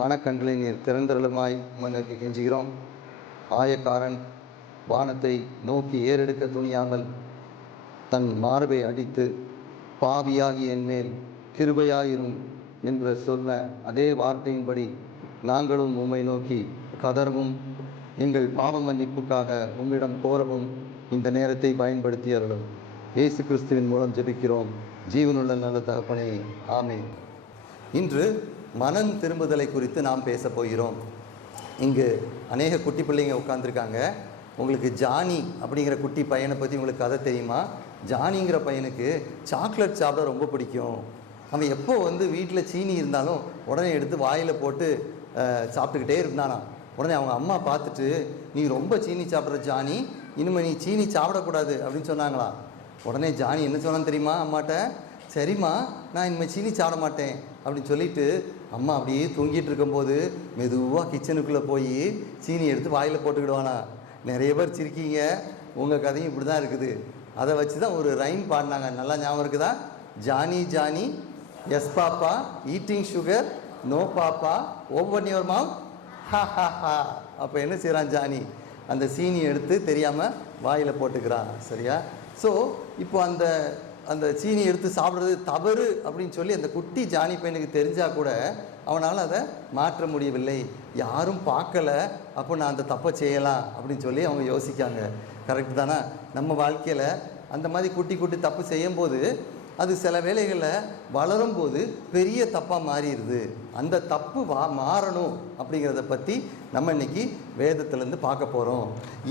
மனக்கண்களை நீர் திறந்தருளுமாய் உமக்கு கெஞ்சுகிறோம். ஆயக்காரன் வானத்தை நோக்கி ஏறெடுக்க துணியாமல் தன் மார்பை அடித்து பாவியாகி என் மேல் கிருபையாயிரும் என்று சொன்ன அதே வார்த்தையின்படி நாங்களும் உம்மை நோக்கி கதறவும் எங்கள் பாவ மன்னிப்புக்காக உம்மிடம் கோரவும் இந்த நேரத்தை பயன்படுத்தி அருளும். இயேசு கிறிஸ்துவின் மூலம் ஜெபிக்கிறோம் ஜீவனுள்ள நல்ல தகப்பனே, ஆமென். இன்று மனம் திரும்புதலை குறித்து நாம் பேச போகிறோம். இங்கு அநேக குட்டி பிள்ளைங்க உட்காந்துருக்காங்க. உங்களுக்கு ஜானி அப்படிங்கிற குட்டி பையனை பற்றி உங்களுக்கு கதை தெரியுமா? ஜானிங்கிற பையனுக்கு சாக்லேட் சாப்பிட ரொம்ப பிடிக்கும். அவன் எப்போ வீட்டில் சீனி இருந்தாலும் உடனே எடுத்து வாயில் போட்டு சாப்பிட்டுக்கிட்டே இருந்தானா. உடனே அவங்க அம்மா பார்த்துட்டு, நீ ரொம்ப சீனி சாப்பிட்ற ஜானி, இனிமேல் நீ சீனி சாப்பிடக்கூடாது அப்படின்னு சொன்னாங்களா. உடனே ஜானி என்ன சொன்னான்னு தெரியுமா? அம்மாட்ட, சரிம்மா நான் இனிமேல் சீனி சாப்பிட மாட்டேன் அப்படின்னு சொல்லிட்டு அம்மா அப்படியே தூங்கிட்டு இருக்கும்போது மெதுவாக கிச்சனுக்குள்ளே போய் சீனி எடுத்து வாயில் போட்டுக்கிடுவானா. நிறைய பேர் சிரிக்கீங்க, உங்கள் கதையும் இப்படி தான் இருக்குது. அதை வச்சு தான் ஒரு ரைம் பாடினாங்க, நல்லா ஞாபகம் இருக்குதா? Johnny Johnny yes papa eating sugar no papa open your mouth ha ha ஹா. அப்போ என்ன செய்கிறான் ஜானி? அந்த சீனி எடுத்து தெரியாமல் வாயில் போட்டுக்கிறான். சரியா? ஸோ இப்போ அந்த சீனி எடுத்து சாப்பிட்றது தவறு அப்படின்னு சொல்லி அந்த குட்டி ஜானி பையனுக்கு தெரிஞ்சால் கூட அவனால் அதை மாற்ற முடியவில்லை. யாரும் பார்க்கலை, அப்போ நான் அந்த தப்பை செய்யலாம் அப்படின்னு சொல்லி அவங்க யோசிக்காங்க. கரெக்டு தானே? நம்ம வாழ்க்கையில் அந்த மாதிரி குட்டி குட்டி தப்பு செய்யும்போது அது சில வேளைகளில் வளரும்போது பெரிய தப்பாக மாறிடுது. அந்த தப்பு மாறணும் அப்படிங்கிறத பற்றி நம்ம இன்றைக்கி வேதத்துலேருந்து பார்க்க போகிறோம்.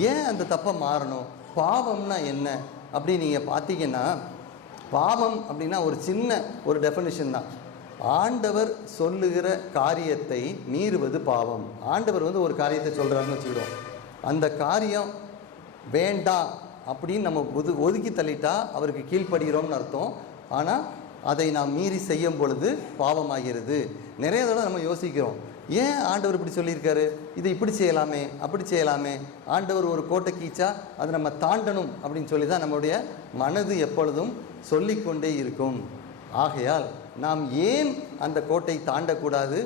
ஏன் அந்த தப்பை மாறணும்? பாவம்னா என்ன அப்படின்னு நீங்கள் பார்த்தீங்கன்னா, பாவம் அப்படின்னா ஒரு சின்ன ஒரு டெஃபினிஷன் தான். ஆண்டவர் சொல்லுகிற காரியத்தை மீறுவது பாவம். ஆண்டவர் ஒரு காரியத்தை சொல்கிறாருன்னு வச்சுக்கிடுவோம், அந்த காரியம் வேண்டாம் அப்படின்னு நம்ம ஒதுக்கி தள்ளிட்டா அவருக்கு கீழ்ப்படுகிறோம்னு அர்த்தம். ஆனால் அதை நாம் மீறி செய்யும் பொழுது பாவமாகிறது. நிறைய தடவை நம்ம யோசிக்கிறோம், ஏன் ஆண்டவர் இப்படி சொல்லியிருக்காரு, இதை இப்படி செய்யலாமே அப்படி செய்யலாமே, ஆண்டவர் ஒரு கோட்டை கீச்சா அதை நம்ம தாண்டணும் அப்படின்னு சொல்லி தான் நம்முடைய மனது எப்பொழுதும் சொல்லிக்கொண்டே இருக்கும். ஆகையால் நாம் ஏன் அந்த கோட்டை தாண்டக்கூடாது,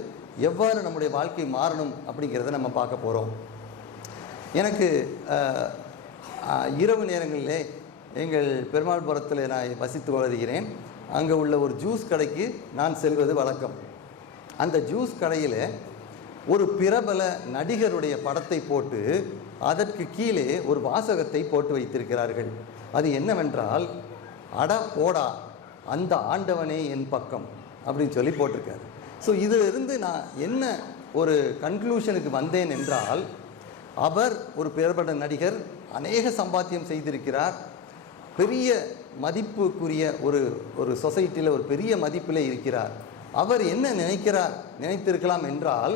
எவ்வாறு நம்முடைய வாழ்க்கை மாறணும் அப்படிங்கிறத நம்ம பார்க்க போகிறோம். எனக்கு இரவு நேரங்களிலே எங்கள் பெருமாள்புரத்தில் நான் வசித்து வருகிறேன். அங்கே உள்ள ஒரு ஜூஸ் கடைக்கு நான் செல்வது வழக்கம். அந்த ஜூஸ் கடையில் ஒரு பிரபல நடிகருடைய படத்தை போட்டு அதற்கு கீழே ஒரு வாசகத்தை போட்டு வைத்திருக்கிறார்கள். அது என்னவென்றால், அட போடா அந்த ஆண்டவனே என் பக்கம் அப்படின்னு சொல்லி போட்டிருக்காரு. ஸோ இதிலிருந்து நான் என்ன ஒரு கன்க்ளூஷனுக்கு வந்தேன் என்றால், அவர் ஒரு பிரபல நடிகர், அநேக சம்பாத்தியம் செய்திருக்கிறார், பெரிய மதிப்புக்குரிய ஒரு சொசைட்டியில் ஒரு பெரிய மதிப்பில் இருக்கிறார். அவர் என்ன நினைத்திருக்கலாம் என்றால்,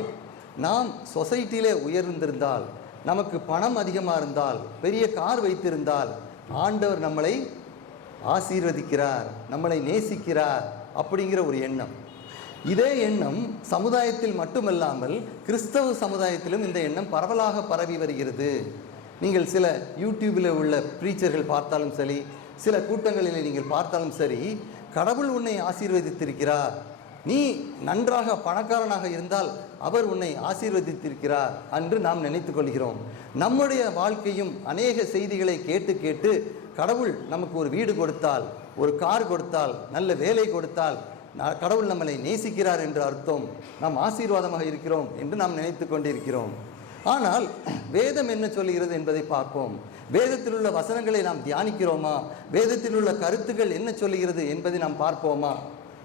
நாம் சொசைட்டியிலே உயர்ந்திருந்தால், நமக்கு பணம் அதிகமாக இருந்தால், பெரிய கார் வைத்திருந்தால் ஆண்டவர் நம்மளை ஆசீர்வதிக்கிறார், நம்மளை நேசிக்கிறார் அப்படிங்கிற ஒரு எண்ணம். இதே எண்ணம் சமுதாயத்தில் மட்டுமல்லாமல் கிறிஸ்தவ சமுதாயத்திலும் இந்த எண்ணம் பரவலாக பரவி வருகிறது. நீங்கள் சில யூடியூபில் உள்ள ப்ரீச்சர்கள் பார்த்தாலும் சரி, சில கூட்டங்களில் நீங்கள் பார்த்தாலும் சரி, கடவுள் உன்னை ஆசீர்வதித்திருக்கிறார், நீ நன்றாக பணக்காரனாக இருந்தால் அவர் உன்னை ஆசீர்வதித்திருக்கிறார் என்று நாம் நினைத்து கொள்கிறோம். நம்முடைய வாழ்க்கையும் அநேக செய்திகளை கேட்டு கேட்டு கடவுள் நமக்கு ஒரு வீடு கொடுத்தால், ஒரு கார் கொடுத்தால், நல்ல வேலை கொடுத்தால் கடவுள் நம்மளை நேசிக்கிறார் என்று அர்த்தம், நாம் ஆசீர்வாதமாக இருக்கிறோம் என்று நாம் நினைத்து கொண்டிருக்கிறோம். ஆனால் வேதம் என்ன சொல்லுகிறது என்பதை பார்ப்போம். வேதத்தில் உள்ள வசனங்களை நாம் தியானிக்கிறோமா? வேதத்தில் உள்ள கருத்துக்கள் என்ன சொல்லுகிறது என்பதை நாம் பார்ப்போமா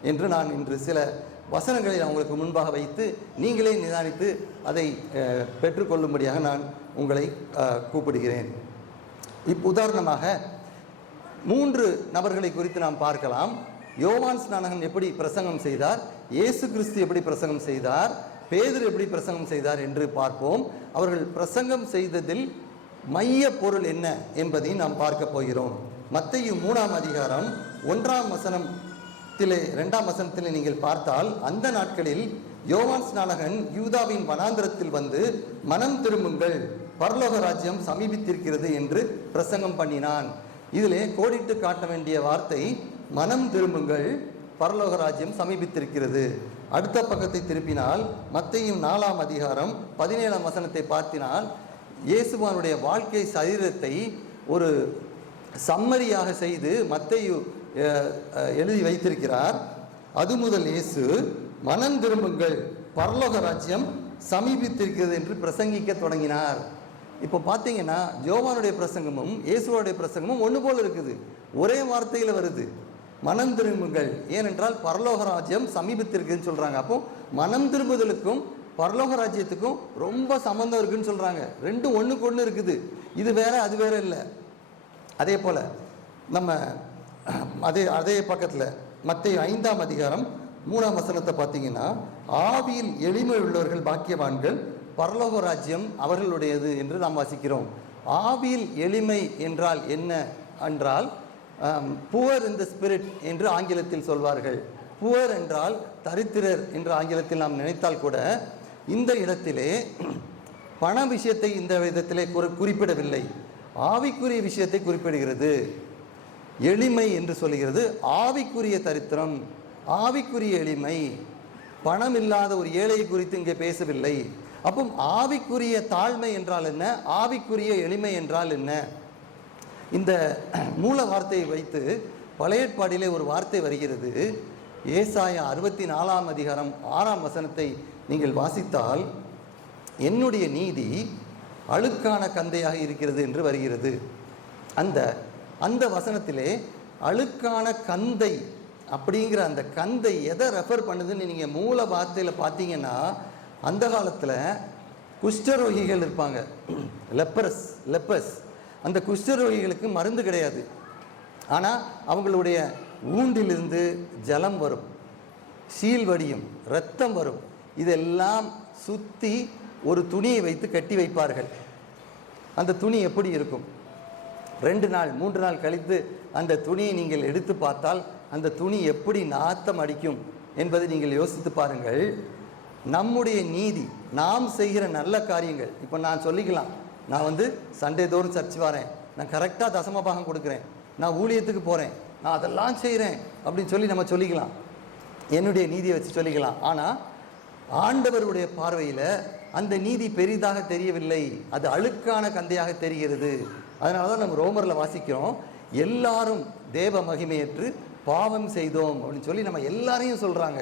என்று நான் இன்று சில வசனங்களை உங்களுக்கு முன்பாக வைத்து நீங்களே நிதானித்து அதை பெற்றுக்கொள்ளும்படியாக நான் உங்களை கூப்பிடுகிறேன். உதாரணமாக 3 நபர்களை குறித்து நாம் பார்க்கலாம். யோவான் ஸ்நானகன் எப்படி பிரசங்கம் செய்தார், இயேசு கிறிஸ்து எப்படி பிரசங்கம் செய்தார், பேதுரு எப்படி பிரசங்கம் செய்தார் என்று பார்ப்போம். அவர்கள் பிரசங்கம் செய்ததில் மைய பொருள் என்ன என்பதை நாம் பார்க்க போகிறோம். மத்தேயு 3ஆம் அதிகாரம் 1ஆம் வசனத்திலே 2ஆம் வசனத்திலே நீங்கள் பார்த்தால், அந்த நாட்களில் யோவான் ஸ்நானகன் யூதாவின் வனாந்திரத்தில் வந்து மனம் திரும்புங்கள், பரலோக ராஜ்யம் சமீபித்திருக்கிறது என்று பிரசங்கம் பண்ணினான். இதிலே கோடிட்டு காட்ட வேண்டிய வார்த்தை மனம் திரும்புங்கள், பரலோக ராஜ்யம் சமீபித்திருக்கிறது. அடுத்த பக்கத்தை திருப்பினால் மத்தேயு 4ஆம் அதிகாரம் 17ஆம் வசனத்தை பார்த்தினால் இயேசுவானுடைய வாழ்க்கை சரீரத்தை ஒரு சம்மரியாக செய்து மத்தேயு எழுதி வைத்திருக்கிறார். அது முதல் இயேசு மனம் திரும்புங்கள், பரலோக ராஜ்யம் சமீபித்திருக்கிறது என்று பிரசங்கிக்க தொடங்கினார். இப்போ பார்த்தீங்கன்னா யோவானுடைய பிரசங்கமும் இயேசுவோடைய பிரசங்கமும் ஒன்று போல் இருக்குது, ஒரே வார்த்தையில் வருது, மனம் திரும்புங்கள். ஏனென்றால் பரலோக ராஜ்யம் சமீபத்திற்குன்னு சொல்கிறாங்க. அப்போ மனம் திரும்புதலுக்கும் பரலோக ராஜ்யத்துக்கும் ரொம்ப சம்பந்தம் இருக்குன்னு சொல்கிறாங்க. ரெண்டும் ஒன்றுக்கு ஒன்று இருக்குது, இது வேற அது வேற இல்லை. அதே போல் நம்ம அதே பக்கத்தில் மத்தேயு 5ஆம் அதிகாரம் 3ஆம் வசனத்தை பார்த்தீங்கன்னா, ஆவியில் எளிமை உள்ளவர்கள் பாக்கியவான்கள், பரலோக ராஜ்யம் அவர்களுடையது என்று நாம் வாசிக்கிறோம். ஆவியில் எளிமை என்றால் என்ன என்றால் புவர் இன் த ஸ்பிரிட் என்று ஆங்கிலத்தில் சொல்வார்கள். புவர் என்றால் தரித்திரர் என்று ஆங்கிலத்தில் நாம் நினைத்தால் கூட இந்த இடத்திலே பண விஷயத்தை இந்த விதத்திலே குறிப்பிடவில்லை, ஆவிக்குரிய விஷயத்தை குறிப்பிடுகிறது. எளிமை என்று சொல்லுகிறது ஆவிக்குரிய தரித்திரம், ஆவிக்குரிய எளிமை. பணம் இல்லாத ஒரு ஏழையை குறித்து இங்கே பேசவில்லை. அப்போ ஆவிக்குரிய தாழ்மை என்றால் என்ன, ஆவிக்குரிய எளிமை என்றால் என்ன? இந்த மூல வார்த்தையை வைத்து பழைய ஏற்பாடிலே ஒரு வார்த்தை வருகிறது. ஏசாயா 64ஆம் அதிகாரம் 6ஆம் வசனத்தை நீங்கள் வாசித்தால், என்னுடைய நீதி அழுக்கான கந்தையாக இருக்கிறது என்று வருகிறது. அந்த வசனத்திலே அழுக்கான கந்தை அப்படிங்கிற அந்த கந்தை எதை ரெஃபர் பண்ணுதுன்னு நீங்கள் மூல வார்த்தையில் பார்த்தீங்கன்னா, அந்த காலத்தில் குஷ்டரோகிகள் இருப்பாங்க, லெப்பர்ஸ். அந்த குஷ்டரோகிகளுக்கு மருந்து கிடையாது, ஆனால் அவங்களுடைய ஊண்டிலிருந்து ஜலம் வரும், சீல் வடியும், இரத்தம் வரும். இதெல்லாம் சுற்றி ஒரு துணியை வைத்து கட்டி வைப்பார்கள். அந்த துணி எப்படி இருக்கும்? 2 நாள் 3 நாள் கழித்து அந்த துணியை நீங்கள் எடுத்து பார்த்தால் அந்த துணி எப்படி நாத்தம் அடிக்கும் என்பதை நீங்கள் யோசித்து பாருங்கள். நம்முடைய நீதி, நாம் செய்கிற நல்ல காரியங்கள், இப்போ நான் சொல்லிக்கலாம், நான் சண்டே தோறும் சர்ச் வரேன், நான் கரெக்டாக தசமபாகம் கொடுக்குறேன், நான் ஊழியத்துக்கு போகிறேன், நான் அதெல்லாம் செய்கிறேன் அப்படின்னு சொல்லி நம்ம சொல்லிக்கலாம், என்னுடைய நீதியை வச்சு சொல்லிக்கலாம். ஆனால் ஆண்டவருடைய பார்வையில் அந்த நீதி பெரிதாக தெரியவில்லை, அது அழுக்கான கந்தையாக தெரிகிறது. அதனால தான் நம்ம ரோமரில் வாசிக்கிறோம், எல்லாரும் தேவ மகிமையற்று பாவம் செய்தோம் அப்படின்னு சொல்லி நம்ம எல்லாரையும் சொல்கிறாங்க.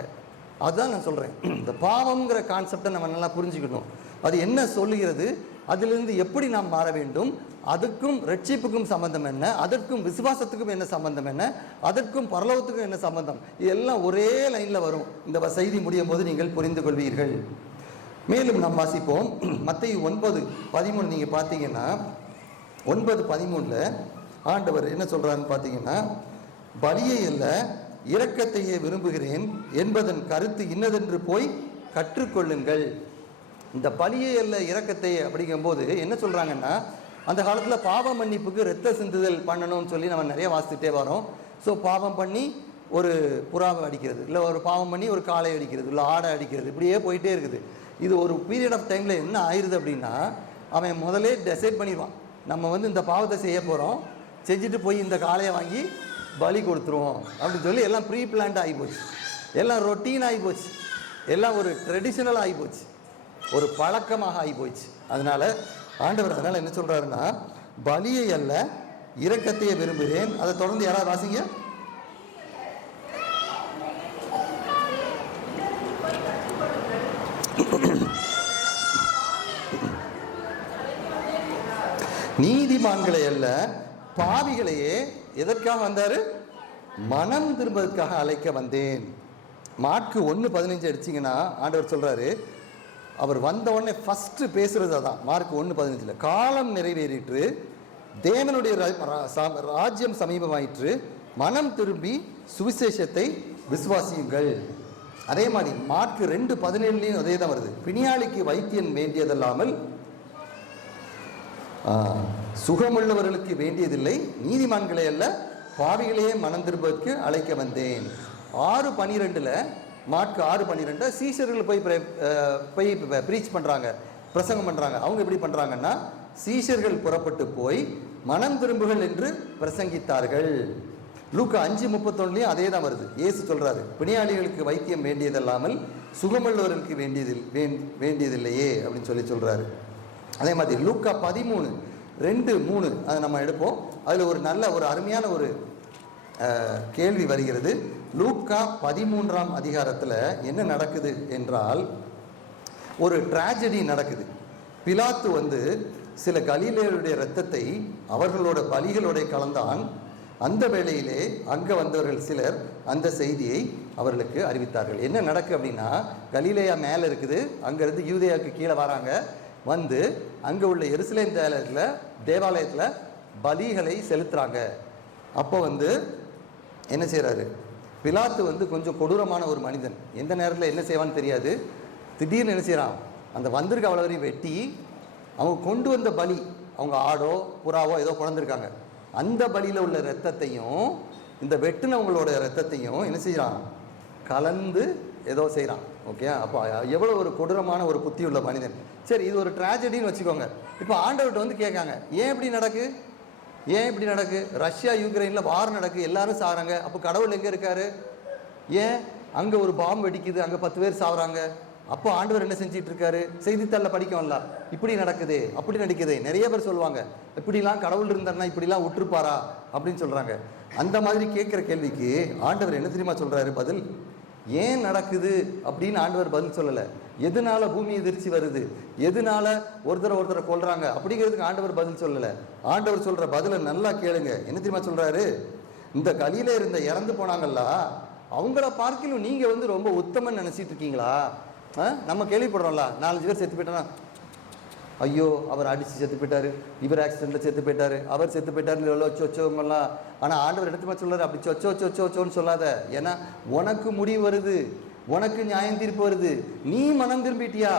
அதுதான் நான் சொல்கிறேன், இந்த பாவம்ங்கிற கான்செப்டை நம்ம நல்லா புரிஞ்சுக்கணும். அது என்ன சொல்லுகிறது, அதிலிருந்து எப்படி நாம் மாற வேண்டும், அதுக்கும் ரட்சிப்புக்கும் சம்பந்தம் என்ன, அதற்கும் விசுவாசத்துக்கும் என்ன சம்பந்தம் என்ன, அதற்கும் பரலோகத்துக்கும் என்ன சம்பந்தம், இதெல்லாம் ஒரே லைனில் வரும். இந்த செய்தி முடியும் போது நீங்கள் புரிந்து கொள்வீர்கள். மேலும் நாம் வாசிப்போம் மத்தேயு 9:13. நீங்கள் பார்த்தீங்கன்னா 9:13 ஆண்டவர் என்ன சொல்கிறாருன்னு பார்த்தீங்கன்னா, பலியை அல்ல இரக்கத்தையே விரும்புகிறேன் என்பதன் கருத்து இன்னதென்று போய் கற்றுக்கொள்ளுங்கள். இந்த பலியை அல்ல இரக்கத்தை அப்படிங்கும்போது என்ன சொல்கிறாங்கன்னா, அந்த காலத்தில் பாவ மன்னிப்புக்கு இரத்த சிந்துதல் பண்ணணும்னு சொல்லி நம்ம நிறைய வாசித்துட்டே வரோம். ஸோ பாவம் பண்ணி ஒரு புறாவை அடிக்கிறது, இல்லை ஒரு பாவம் பண்ணி ஒரு காளை அடிக்கிறது, இல்லை ஆடை அடிக்கிறது, இப்படியே போயிட்டே இருக்குது. இது ஒரு பீரியட் ஆஃப் டைமில் என்ன ஆயிடுது அப்படின்னா, அவன் முதலே டிசைட் பண்ணிடுவான், நம்ம இந்த பாவத்தை செய்ய போகிறோம், செஞ்சுட்டு போய் இந்த காளையை வாங்கி பலி கொடுத்துருவோம் அப்படின்னு சொல்லி எல்லாம் ப்ரீ பிளான்ட் ஆகி போச்சு, எல்லாம் ரொட்டீன் ஆகி போச்சு, எல்லாம் ஒரு ட்ரெடிஷ்னல் ஆகி போச்சு, ஒரு பழக்கமாக ஆகி போச்சு. அதனால் ஆண்டவர் என்ன சொல்கிறாருன்னா, பலியை அல்ல இரக்கத்தையே விரும்புகிறேன். அதை தொடர்ந்து யாராவது வாசிங்க. நீதிமான்களை அல்ல பாவிகளையே எதற்காக வந்தாரு? மனம் திரும்பதற்காக அழைக்க வந்தேன். மாற்கு 1:15 அடிச்சிங்கன்னா ஆண்டவர் சொல்றாரு, அவர் வந்த உடனே ஃபர்ஸ்ட் பேசுறது அதான். மார்க் 1:15 காலம் நிறைவேறிற்று, தேவனுடைய ராஜ்யம் சமீபமாயிற்று, மனம் திரும்பி சுவிசேஷத்தை விசுவாசியுங்கள். அதே மாதிரி மார்க் 2:17 அதே தான் வருது. பிணியாளிக்கு வைத்தியன் வேண்டியதல்லாமல் சுகமுள்ளவர்களுக்கு வேண்டியதில்லை, நீதிமான்களை அல்ல பாவிகளையே மனம் திரும்புவதற்கு அழைக்க வந்தேன். 6:12 மார்க் 6:12 சீஷர்கள் போய் ப்ரீச் பண்ணுறாங்க, பிரசங்கம் பண்ணுறாங்க. அவங்க எப்படி பண்ணுறாங்கன்னா, சீஷர்கள் புறப்பட்டு போய் மனம் திரும்புகள் என்று பிரசங்கித்தார்கள். லூக்கா 5:31 அதே தான் வருது. இயேசு சொல்றாரு, பிணியாளிகளுக்கு வைத்தியம் வேண்டியதல்லாமல் சுகமுள்ளவர்களுக்கு வேண்டியதில்லையே அப்படின்னு சொல்றாரு. அதே மாதிரி லூக்கா 13:2-3 அதை நம்ம எடுப்போம். அதில் ஒரு நல்ல ஒரு அருமையான ஒரு கேள்வி வருகிறது. லூக்கா 13ஆம் அதிகாரத்தில் என்ன நடக்குது என்றால், ஒரு டிராஜடி நடக்குது. பிலாத்து சில கலிலேயருடைய இரத்தத்தை அவர்களோட பலிகளோட கலந்தான். அந்த வேளையிலே அங்கே வந்தவர்கள் சிலர் அந்த செய்தியை அவர்களுக்கு அறிவித்தார்கள். என்ன நடக்கு அப்படின்னா, கலிலேயா மேலே இருக்குது, அங்கேருந்து யூதேயாவுக்கு கீழே வராங்க. அங்கே உள்ள எருசலேம் தேவாலயத்தில் பலிகளை செலுத்துகிறாங்க. அப்போ என்ன செய்கிறாரு பிலாத்து, கொஞ்சம் கொடூரமான ஒரு மனிதன். எந்த நேரத்தில் என்ன செய்வான்னு தெரியாது. திடீர்னு என்ன செய்கிறான், அந்த வந்திருக்க அவ்வளவரையும் வெட்டி, அவங்க கொண்டு வந்த பலி, அவங்க ஆடோ புறாவோ ஏதோ கொண்டிருக்காங்க, அந்த பலியில் உள்ள இரத்தத்தையும் இந்த வெட்டினவங்களோட இரத்தத்தையும் என்ன செய்கிறான், கலந்து ஏதோ செய்கிறான். ஓகே, அப்போ எவ்வளோ ஒரு கொடூரமான ஒரு புத்தி உள்ள மனிதன். சரி, இது ஒரு ட்ராஜடின்னு வச்சுக்கோங்க. இப்போ ஆண்டவர்கிட்ட கேட்காங்க, ஏன் இப்படி நடக்கு? ரஷ்யா யுக்ரைனில் வார் நடக்கு, எல்லாரும் சாகிறாங்க. அப்போ கடவுள் எங்கே இருக்காரு? ஏன் அங்கே ஒரு பாம்பு வெடிக்குது, அங்கே 10 பேர் சாகுறாங்க. அப்போ ஆண்டவர் என்ன செஞ்சிட்டு இருக்காரு? செய்தித்தாளில் படிக்கவல்ல, இப்படி நடக்குதே அப்படி நடக்குதே. நிறைய பேர் சொல்லுவாங்க, இப்படிலாம் கடவுள் இருந்தாருன்னா இப்படிலாம் விட்டுருப்பாரா அப்படின்னு சொல்கிறாங்க. அந்த மாதிரி கேட்குற கேள்விக்கு ஆண்டவர் என்ன தெரியுமா சொல்கிறாரு பதில்? ஏன் நடக்குது அப்படின்னு ஆண்டவர் பதில் சொல்லலை. எதனால பூமி எதிர்ச்சி வருது, எதனால ஒருத்தரை கொல்றாங்க அப்படிங்கிறதுக்கு ஆண்டவர் பதில் சொல்லலை. ஆண்டவர் சொல்கிற பதிலை நல்லா கேளுங்க. என்ன தெரியுமா சொல்கிறாரு? இந்த கலியில இருந்த இறந்து போனாங்கல்ல, அவங்கள பார்க்கலும் நீங்கள் ரொம்ப உத்தமன்னு நினச்சிட்டு இருக்கீங்களா? நம்ம கேள்விப்படுறோம்ல, 4-5 பேர் செத்து போயிட்டானா, ஐயோ அவர் அடித்து செத்து போயிட்டாரு, இவர் ஆக்சிடெண்ட்டில் செத்து போயிட்டாரு, அவர் செத்து போயிட்டாரு, எவ்வளோ சொச்சவங்கலாம். ஆனால் ஆண்டவர் எடுத்துமா சொல்கிறார், அப்படி சொச்சோன்னு சொல்லாத. ஏன்னா உனக்கு முடிவு வருது, உனக்கு நியாயம் தீர்ப்பு வருது. நீ மனம் திரும்பிட்டியா,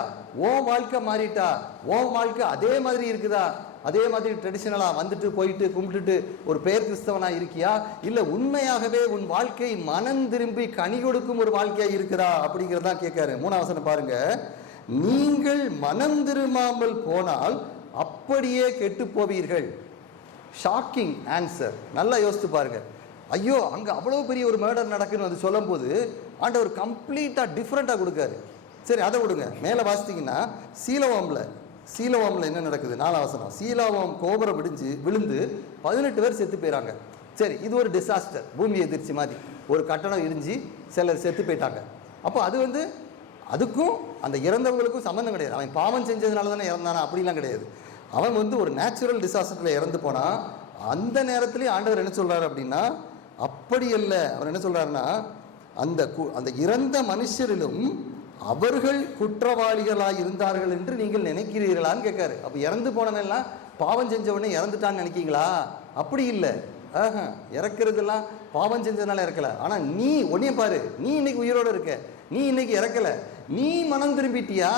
ஓ வாழ்க்கை மாறிட்டா, ஓ வாழ்க்கை அதே மாதிரி இருக்குதா, அதே மாதிரி ட்ரெடிஷனலாக வந்துட்டு போயிட்டு கும்பிட்டுட்டு ஒரு பேர் கிறிஸ்தவனா இருக்கியா, இல்லை உண்மையாகவே உன் வாழ்க்கை மனம் திரும்பி கனி கொடுக்கும் ஒரு வாழ்க்கையாக இருக்குதா அப்படிங்கிறதான் கேட்காரு. 3ஆம் வசனம் பாருங்க. நீங்கள் மனம் திரும்பாமல் போனால் அப்படியே கெட்டு போவீர்கள். Shocking answer. நல்லா யோசித்து பாருங்க. ஐயோ அங்கே அவ்வளோ பெரிய ஒரு மர்டர் நடக்குன்னு சொல்லும் போது ஆண்டவர் கம்ப்ளீட்டாக டிஃப்ரெண்ட்டாக கொடுக்காரு. சரி, அதை விடுங்க. மேலே வாசித்தீங்கன்னா சீலோவாமில் என்ன நடக்குது? 4ஆம் வசனம். சீலோவாம் கோபுரம் விழுந்து 18 பேர் செத்து போயிறாங்க. சரி, இது ஒரு டிசாஸ்டர், பூமி எதிர்ச்சி மாதிரி. ஒரு கட்டணம் இடிஞ்சு சிலர் செத்து போயிட்டாங்க. அப்போ அது அதுக்கும் அந்த இறந்தவங்களுக்கும் சம்மந்தம் கிடையாது. அவன் பாவம் செஞ்சதுனால தானே இறந்தானா அப்படிலாம் கிடையாது. அவன் ஒரு நேச்சுரல் டிசாஸ்டரில் இறந்து போனால் அந்த நேரத்துலேயும் ஆண்டவர் என்ன சொல்கிறார் அப்படின்னா, அப்படி அல்ல. அவர் என்ன சொல்கிறாருன்னா, அந்த இறந்த மனுஷரிலும் அவர்கள் குற்றவாளிகளாக இருந்தார்கள் என்று நீங்கள் நினைக்கிறீர்களான்னு கேட்காரு. அப்போ இறந்து போனவெல்லாம் பாவம் செஞ்சவொடனே இறந்துட்டான்னு நினைக்கிங்களா? அப்படி இல்லை. இறக்குறதெல்லாம் பாவம் செஞ்சதுனால இறக்கலை. ஆனால் நீ உன்னைய பாரு, நீ இன்னைக்கு உயிரோடு இருக்க, நீ இன்னைக்கு இறக்கலை, நீ மனம் திரும்பிட்டியா,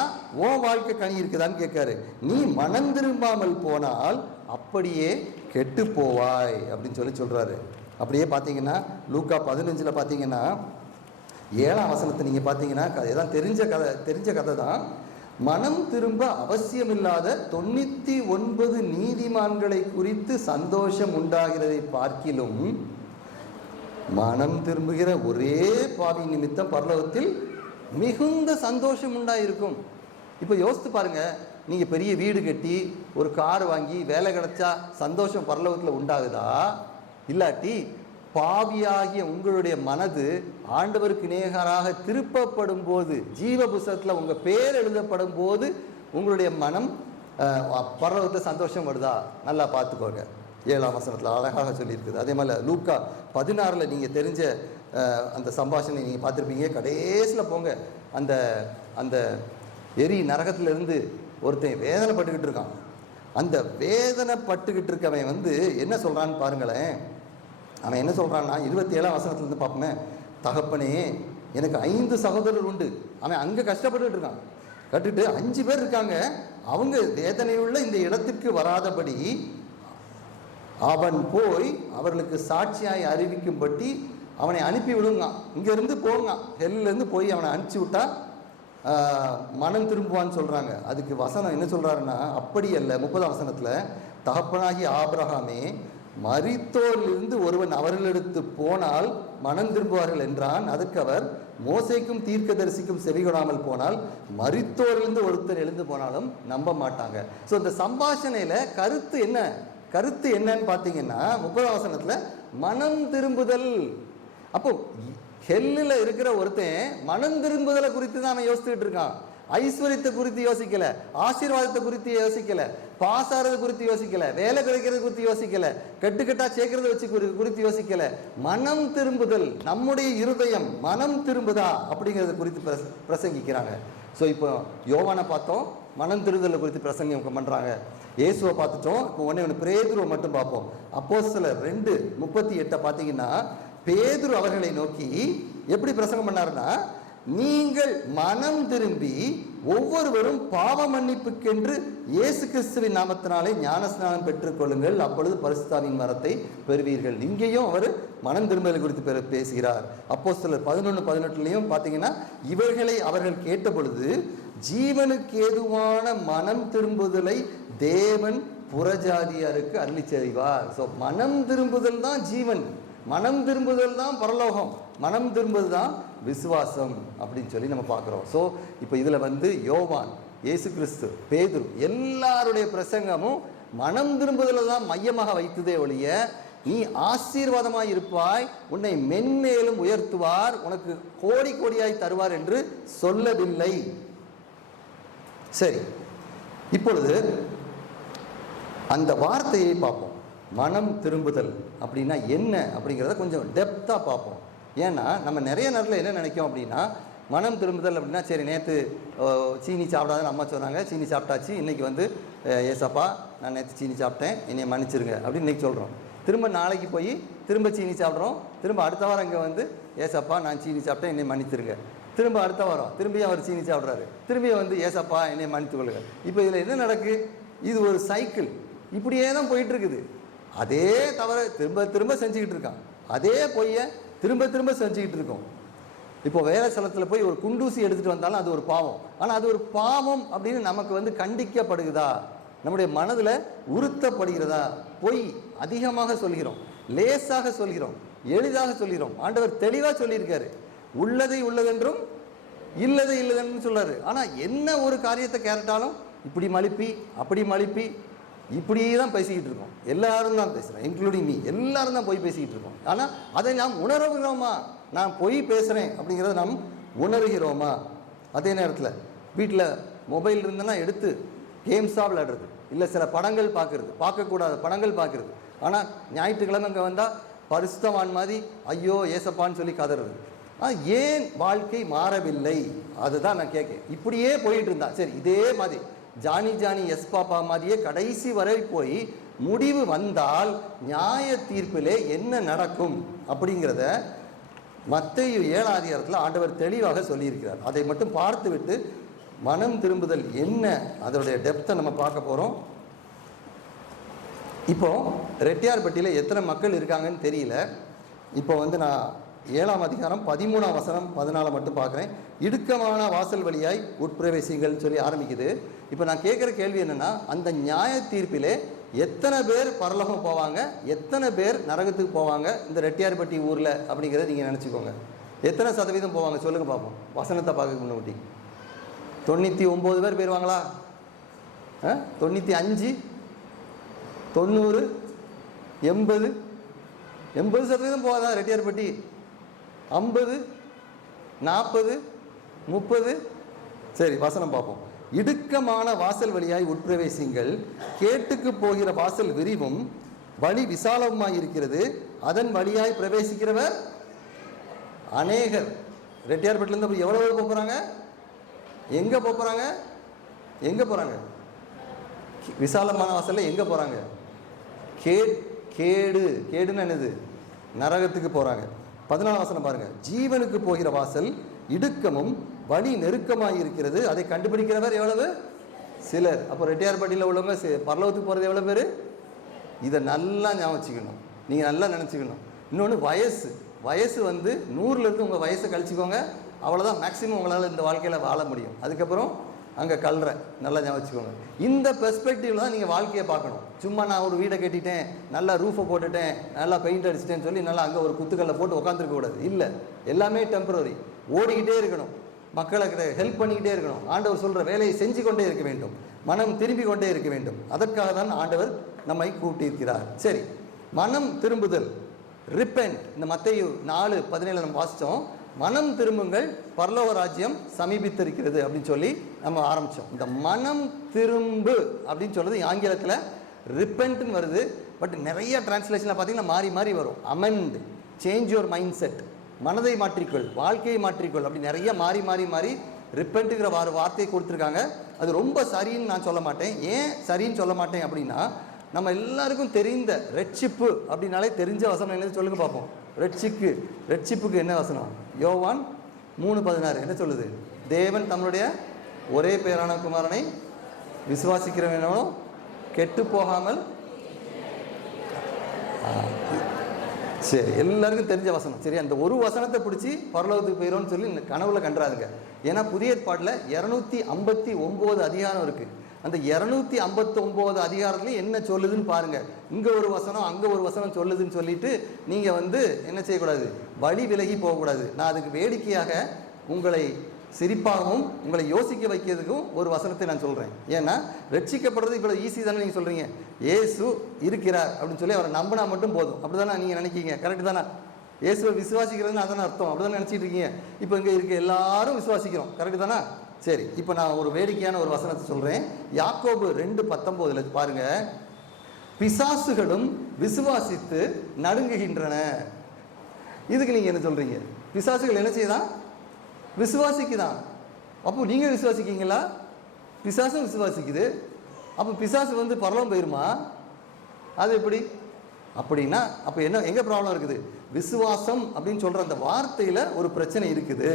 ஓ வாழ்க்கை கனி இருக்குதான்னு கேட்காரு. நீ மனம் திரும்பாமல் போனால் அப்படியே கெட்டு போவாய் அப்படின்னு சொல்றாரு. அப்படியே பார்த்தீங்கன்னா லூக்கா 15 பார்த்தீங்கன்னா 7ஆம் வசனத்தை நீங்கள் பார்த்தீங்கன்னா எல்லாம் தெரிஞ்ச கதை தான். மனம் திரும்ப அவசியமில்லாத 99 நீதிமான்களை குறித்து சந்தோஷம் உண்டாகிறதை பார்க்கிலும் மனம் திரும்புகிற ஒரே பாவி நிமித்தம் பரலோகத்தில் மிகுந்த சந்தோஷம் உண்டாயிருக்கும். இப்போ யோசித்து பாருங்க, நீங்கள் பெரிய வீடு கட்டி ஒரு கார் வாங்கி வேலை கிடைச்சா சந்தோஷம் பரலோகத்தில் உண்டாகுதா? இல்லாட்டி பாவியாகிய உங்களுடைய மனது ஆண்டவருக்கு நேராக திருப்பப்படும் போது, ஜீவ புஸ்தகத்தில் உங்கள் பேர் எழுதப்படும் போது உங்களுடைய மனம் பரலோகத்தில் சந்தோஷம் வருதா? நல்லா பார்த்துக்கோங்க. 7ஆம் வசனத்தில் அழகாக சொல்லியிருக்குது. அதே மாதிரி லூக்கா 16 நீங்கள் தெரிஞ்ச அந்த சம்பாஷணை நீங்கள் பார்த்துருப்பீங்க. கடைசியில் போங்க, அந்த எரி நரகத்திலிருந்து ஒருத்தன் வேதனைப்பட்டுக்கிட்டு இருக்கான். அந்த வேதனைப்பட்டுக்கிட்டு இருக்கவன் என்ன சொல்கிறான்னு பாருங்களேன். அவன் என்ன சொல்கிறான்னா, 27ஆம் வசனத்துலேருந்து பார்ப்போமே. தகப்பனே, எனக்கு 5 சகோதரர் உண்டு. அவன் அங்கே கஷ்டப்பட்டுக்கிட்டு இருக்கான். கட்டுட்டு 5 பேர் இருக்காங்க. அவங்க வேதனையுள்ள இந்த இடத்துக்கு வராதபடி அவன் போய் அவர்களுக்கு சாட்சியாய் அறிவிக்கும்படி அவனை அனுப்பி விடுங்க. இங்கேருந்து போங்க, ஹெல்லேருந்து போய் அவனை அனுப்பிச்சி விட்டா மனம் திரும்புவான்னு சொல்கிறாங்க. அதுக்கு வசனம் என்ன சொல்கிறாருன்னா, அப்படி அல்ல. 30ஆம் வசனத்தில், தகப்பனாகி ஆபிரகாமே, மரித்தோரிலிருந்து ஒருவன் அவர்களிடத்து போனால் மனம் திரும்புவார்கள் என்றான். அதுக்கு அவர், மோசேக்கும் தீர்க்கதரிசிக்கும் செவிகொடாமல் போனால் மரித்தோரிலிருந்து ஒருத்தர் எழுந்து போனாலும் நம்ப மாட்டாங்க. ஸோ இந்த சம்பாஷணையில கருத்து என்னன்னு பார்த்தீங்கன்னா 30ஆம் வசனத்துல மனம் திரும்புதல். அப்போ ஹெல்லில் இருக்கிற ஒருத்தன் மனம் திரும்புதலை குறித்து தான் அவன் யோசிச்சுட்டு இருக்கான். ஐஸ்வர்யத்தை குறித்து யோசிக்கல, ஆசீர்வாதத்தை குறித்து யோசிக்கல, பாஸ் ஆகிறது குறித்து யோசிக்கல, வேலை கிடைக்கிறது குறித்து யோசிக்கல, கட்டுக்கட்டா சேர்க்கறத வச்சு குறித்து யோசிக்கல. மனம் திரும்புதல், நம்முடைய இருதயம் மனம் திரும்புதா அப்படிங்கிறத குறித்து பிரசங்கிக்கிறாங்க. ஸோ இப்போ யோவானை பார்த்தோம், மனம் திரும்புதலை குறித்து பிரசங்கம் பண்றாங்க. இயேசுவை பார்த்துட்டோம். இப்போ ஒன்று பேதுருவை மட்டும் பார்ப்போம். அப்போஸ்தலர் 2:38 பார்த்தீங்கன்னா, பேதுரு அவர்களை நோக்கி எப்படி பிரசங்கம் பண்ணாருன்னா, நீங்கள் மனம் திரும்பி ஒவ்வொருவரும் பாவ மன்னிப்புக்கென்று இயேசு கிறிஸ்துவின் நாமத்தினாலே ஞானஸ்நானம் பெற்றுக்கொள்ளுங்கள், அப்பொழுது பரிசுத்தாவின் வரத்தை பெறுவீர்கள். இங்கேயும் அவர் மனம் திரும்புதல் குறித்து பேசுகிறார். அப்போஸ்தலர் 11:18 பார்த்தீங்கன்னா, இவர்களை அவர்கள் கேட்ட பொழுது ஜீவனுக்கு ஏதுவான மனம் திரும்புதலை தேவன் புறஜாதியாருக்கு அருளி செய்வார். ஸோ மனம் திரும்புதல் தான் ஜீவன், மனம் திரும்புதல் தான் பரலோகம், மனம் திரும்புதல் தான் விசுவாசம் அப்படின்னு சொல்லி நம்ம பார்க்குறோம். ஸோ இப்போ இதில் யோவான், இயேசு கிறிஸ்து, பேதுரு எல்லாருடைய பிரசங்கமும் மனம் திரும்புதலை தான் மையமாக வைத்ததே ஒழிய, நீ ஆசீர்வாதமாய் இருப்பாய், உன்னை மென்மேலும் உயர்த்துவார், உனக்கு கோடி கோடியாய் தருவார் என்று சொல்லவில்லை. சரி, இப்பொழுது அந்த வார்த்தையை பார்ப்போம். மனம் திரும்புதல் அப்படின்னா என்ன அப்படிங்கிறத கொஞ்சம் டெப்த்தாக பார்ப்போம். ஏன்னா நம்ம நிறைய நேரத்தில் என்ன நினைக்கும் அப்படின்னா, மனம் திரும்புதல் அப்படின்னா, சரி நேற்று சீனி சாப்பிடாதுன்னு அம்மா சொன்னாங்க, சீனி சாப்பிட்டாச்சு, இன்றைக்கி ஏசப்பா நான் நேற்று சீனி சாப்பிட்டேன், என்னை மன்னிச்சிருங்க அப்படின்னு இன்றைக்கி சொல்கிறோம். திரும்ப நாளைக்கு போய் திரும்ப சீனி சாப்பிட்றோம். திரும்ப அடுத்த வாரம் இங்கே ஏசப்பா நான் சீனி சாப்பிட்டேன், என்னை மன்னிச்சிருங்க. திரும்ப அடுத்த வாரம் திரும்பியும் அவர் சீனி சாப்பிட்றாரு, திரும்பியும் ஏசப்பா என்னை மன்னித்து கொள்ளுங்க. இப்போ இதில் என்ன நடக்கு? இது ஒரு சைக்கிள், இப்படியே தான் போயிட்டு இருக்குது. அதே தவிர திரும்ப திரும்ப செஞ்சுக்கிட்டு இருக்கான், அதே பொய்யை திரும்ப திரும்ப செஞ்சுக்கிட்டு இருக்கோம். இப்போ வேலை ஸ்தலத்தில் போய் ஒரு குண்டூசி எடுத்துகிட்டு வந்தாலும் அது ஒரு பாவம். ஆனால் அது ஒரு பாவம் அப்படின்னு நமக்கு கண்டிக்கப்படுகிறதா, நம்முடைய மனதில் உறுத்தப்படுகிறதா? பொய் அதிகமாக சொல்கிறோம், லேசாக சொல்கிறோம், எளிதாக சொல்கிறோம். ஆண்டவர் தெளிவாக சொல்லியிருக்காரு, உள்ளதை உள்ளதென்றும் இல்லதை இல்லதென்றும் சொல்றாரு. ஆனால் என்ன ஒரு காரியத்தை கேட்டாலும் இப்படி மலிப்பி அப்படி மலிப்பி இப்படியே தான் பேசிக்கிட்டு இருக்கோம். எல்லாரும் தான் பேசுகிறேன், இன்க்ளூடிங் மீ, எல்லாரும் தான் போய் பேசிக்கிட்டு இருக்கோம். ஆனால் அதை நாம் உணர்கிறோமா? நான் பொய் பேசுகிறேன் அப்படிங்கிறத நாம் உணர்கிறோமா? அதே நேரத்தில் வீட்டில் மொபைல் இருந்தேன்னா எடுத்து கேம்ஸாக விளையாடுறது, இல்லை சில படங்கள் பார்க்குறது, பார்க்கக்கூடாத படங்கள் பார்க்குறது. ஆனால் ஞாயிற்றுக்கிழமை இங்கே வந்தால் பரிசுத்தவான் மாதிரி ஐயோ ஏசப்பான்னு சொல்லி கதறது. ஏன் வாழ்க்கை மாறவில்லை? அதுதான் நான் கேட்க. இப்படியே போயிட்டு இருந்தா சரி, இதே மாதிரி ஜானி எஸ் பாப்பா மாதிரியே கடைசி வரை போய் முடிவு வந்தால் நியாய தீர்ப்பிலே என்ன நடக்கும் அப்படிங்கிறத மத்தேயு 7ஆம் அதிகாரத்தில் ஆண்டவர் தெளிவாக சொல்லியிருக்கிறார். அதை மட்டும் பார்த்து விட்டு மனம் திரும்புதல் என்ன, அதோடைய டெப்த்தை நம்ம பார்க்க போகிறோம். இப்போ ரெட்டியார்பட்டியில் எத்தனை மக்கள் இருக்காங்கன்னு தெரியல. இப்போ நான் 7ஆம் அதிகாரம் 13ஆம் வசனம் 14 மட்டும் பார்க்குறேன். இடுக்கமான வாசல் வழியாய் உட்பிரவேசிங்கள்னு சொல்லி ஆரம்பிக்குது. இப்போ நான் கேட்குற கேள்வி என்னென்னா, அந்த நியாய தீர்ப்பிலே எத்தனை பேர் பரலோகம் போவாங்க, எத்தனை பேர் நரகத்துக்கு போவாங்க இந்த ரெட்டியார்பட்டி ஊரில் அப்படிங்கிறத நீங்கள் நினச்சிக்கோங்க. எத்தனை சதவீதம் போவாங்க சொல்லுங்கள் பார்ப்போம். வசனத்தை பார்க்க முன்னாடி 99 பேர் போயிடுவாங்களா? 95, 90, 80% போகாதா ரெட்டியார்பட்டி? 50, 40, 30. சரி, வசனம் பார்ப்போம். இடுக்கமான வாசல் வழியாய் உட்பிரவேசிங்கள், கேட்டுக்கு போகிற வாசல் விரிவும் வழி விசாலமாய் இருக்கிறது, அதன் வழியாய் பிரவேசிக்கிறவர் அநேகர். ரெட்டியார்பட்டிலேருந்து எவ்வளோ பேர் போகிறாங்க? எங்கே போகிறாங்க? எங்கே போகிறாங்க? விசாலமான வாசலில் எங்கே போகிறாங்க? கேடுன்னு என்னது? நரகத்துக்கு போகிறாங்க. 14ஆம் வசனம் பாருங்க. ஜீவனுக்கு போகிற வாசல் இடுக்கமும் வழி நெருக்கமாக இருக்கிறது, அதை கண்டுபிடிக்கிறவர் எவ்வளவு சிலர். அப்போ ரெட்டியார்பட்டியில் உள்ளவங்க பரலோகத்துக்கு போகிறது எவ்வளோ பேர்? இதை நல்லா ஞாபகம் வச்சுக்கணும், நீங்கள் நல்லா நினச்சிக்கணும். இன்னொன்று வயசு 100லேருந்து உங்கள் வயசை கழிச்சிக்கோங்க, அவ்வளோதான் மேக்ஸிமம் உங்களால் இந்த வாழ்க்கையில் வாழ முடியும். அதுக்கப்புறம் அங்கே கல்ற. நல்லா ஞாபகம் வச்சுக்கோங்க. இந்த பெர்ஸ்பெக்டிவ்ல தான் நீங்கள் வாழ்க்கையை பார்க்கணும். சும்மா நான் ஒரு வீடை கட்டிட்டேன், நல்லா ரூஃபை போட்டுட்டேன், நல்லா பெயிண்ட் அடிச்சிட்டேன்னு சொல்லி நல்லா அங்கே ஒரு குத்துக்கல்லை போட்டு உட்காந்துருக்க கூடாது. இல்லை, எல்லாமே டெம்பரரி. ஓடிக்கிட்டே இருக்கணும், மக்களுக்கு ஹெல்ப் பண்ணிக்கிட்டே இருக்கணும், ஆண்டவர் சொல்கிற வேலையை செஞ்சு கொண்டே இருக்க வேண்டும், மனம் திரும்பி கொண்டே இருக்க வேண்டும். அதற்காக தான் ஆண்டவர் நம்மை கூட்டியிருக்கிறார். சரி, மனம் திரும்புதல், ரிப்பென்ட். இந்த மத்தேயு 4:17 நம்ம வாசித்தோம். மனம் திரும்புங்கள், பரலோக ராஜ்யம் சமீபித்திருக்கிறது அப்படின்னு சொல்லி நம்ம ஆரம்பித்தோம். இந்த மனம் திரும்பு அப்படின்னு சொல்கிறது ஆங்கிலத்தில் ரிப்பென்ட்னு வருது. பட் நிறைய டிரான்ஸ்லேஷனில் பார்த்தீங்கன்னா மாறி மாறி வரும். Amend, change your mindset, மனதை மாற்றிக்கொள், வாழ்க்கையை மாற்றிக்கொள், அப்படி நிறைய மாறி மாறி மாறி ரிப்பென்ட்டுங்கிற வார்த்தையை கொடுத்துருக்காங்க. அது ரொம்ப சரின்னு நான் சொல்ல மாட்டேன். ஏன் சரின்னு சொல்ல மாட்டேன் அப்படின்னா, நம்ம எல்லாருக்கும் தெரிந்த ரெட்சிப்பு அப்படின்னாலே தெரிஞ்ச வசனம் என்னது சொல்லுங்க பார்ப்போம். ரெட்சிப்புக்கு என்ன வசனம்? யோவான் 3:16 என்ன சொல்லுது? தேவன் தம்முடைய ஒரே பேரான குமாரனை விசுவாசிக்கிறவனோ கெட்டு போகாமல். சரி, எல்லாருக்கும் தெரிஞ்ச வசனம். சரி, அந்த ஒரு வசனத்தை பிடிச்சி பரலோகத்துக்கு போயிடும்னு சொல்லி கனவுல கண்டாதுங்க. ஏன்னா புதிய ஏற்பாட்டில் 259 அதிகாரம் இருக்குது. அந்த 259 அதிகாரத்துலையும் என்ன சொல்லுதுன்னு பாருங்க. இங்கே ஒரு வசனம் அங்கே ஒரு வசனம் சொல்லுதுன்னு சொல்லிட்டு நீங்கள் என்ன செய்யக்கூடாது, வழி விலகி போகக்கூடாது. நான் அதுக்கு வேடிக்கையாக உங்களை சிரிப்பாகவும் உங்களை யோசிக்க வைக்கிறதுக்கும் ஒரு வசனத்தை நான் சொல்கிறேன். ஏன்னா ரட்சிக்கப்படுறது இவ்வளோ ஈஸி தானே. நீங்கள் சொல்கிறீங்க இயேசு இருக்கிறார் அப்படின்னு சொல்லி அவரை நம்பினா மட்டும் போதும், அப்படி தானே நீங்கள் நினைக்கிங்க? கரெக்டு தானே? இயேசுவை விசுவாசிக்கிறதுன்னு அதான அர்த்தம், அப்படி தானே நினச்சிட்டு இருக்கீங்க. இப்போ இங்கே இருக்க எல்லாரும் விசுவாசிக்கிறோம், கரெக்டு தானே? சரி, இப்போ நான் ஒரு வேடிக்கையான ஒரு வசனத்தை சொல்கிறேன். யாக்கோபு 2:19 பாருங்க. பிசாசுகளும் விசுவாசித்து நடுங்குகின்றன. இதுக்கு நீங்கள் என்ன சொல்கிறீங்க? பிசாசுகள் என்ன செய்யுதான்? விசுவாசிக்குதான். அப்போ நீங்கள் விசுவாசிக்கீங்களா? பிசாசும் விசுவாசிக்குது. அப்போ பிசாசு பரலோகம் போயிருமா? அது எப்படி அப்படின்னா, அப்போ என்ன, எங்கே ப்ராப்ளம் இருக்குது? விசுவாசம் அப்படின்னு சொல்கிற அந்த வார்த்தையில் ஒரு பிரச்சனை இருக்குது.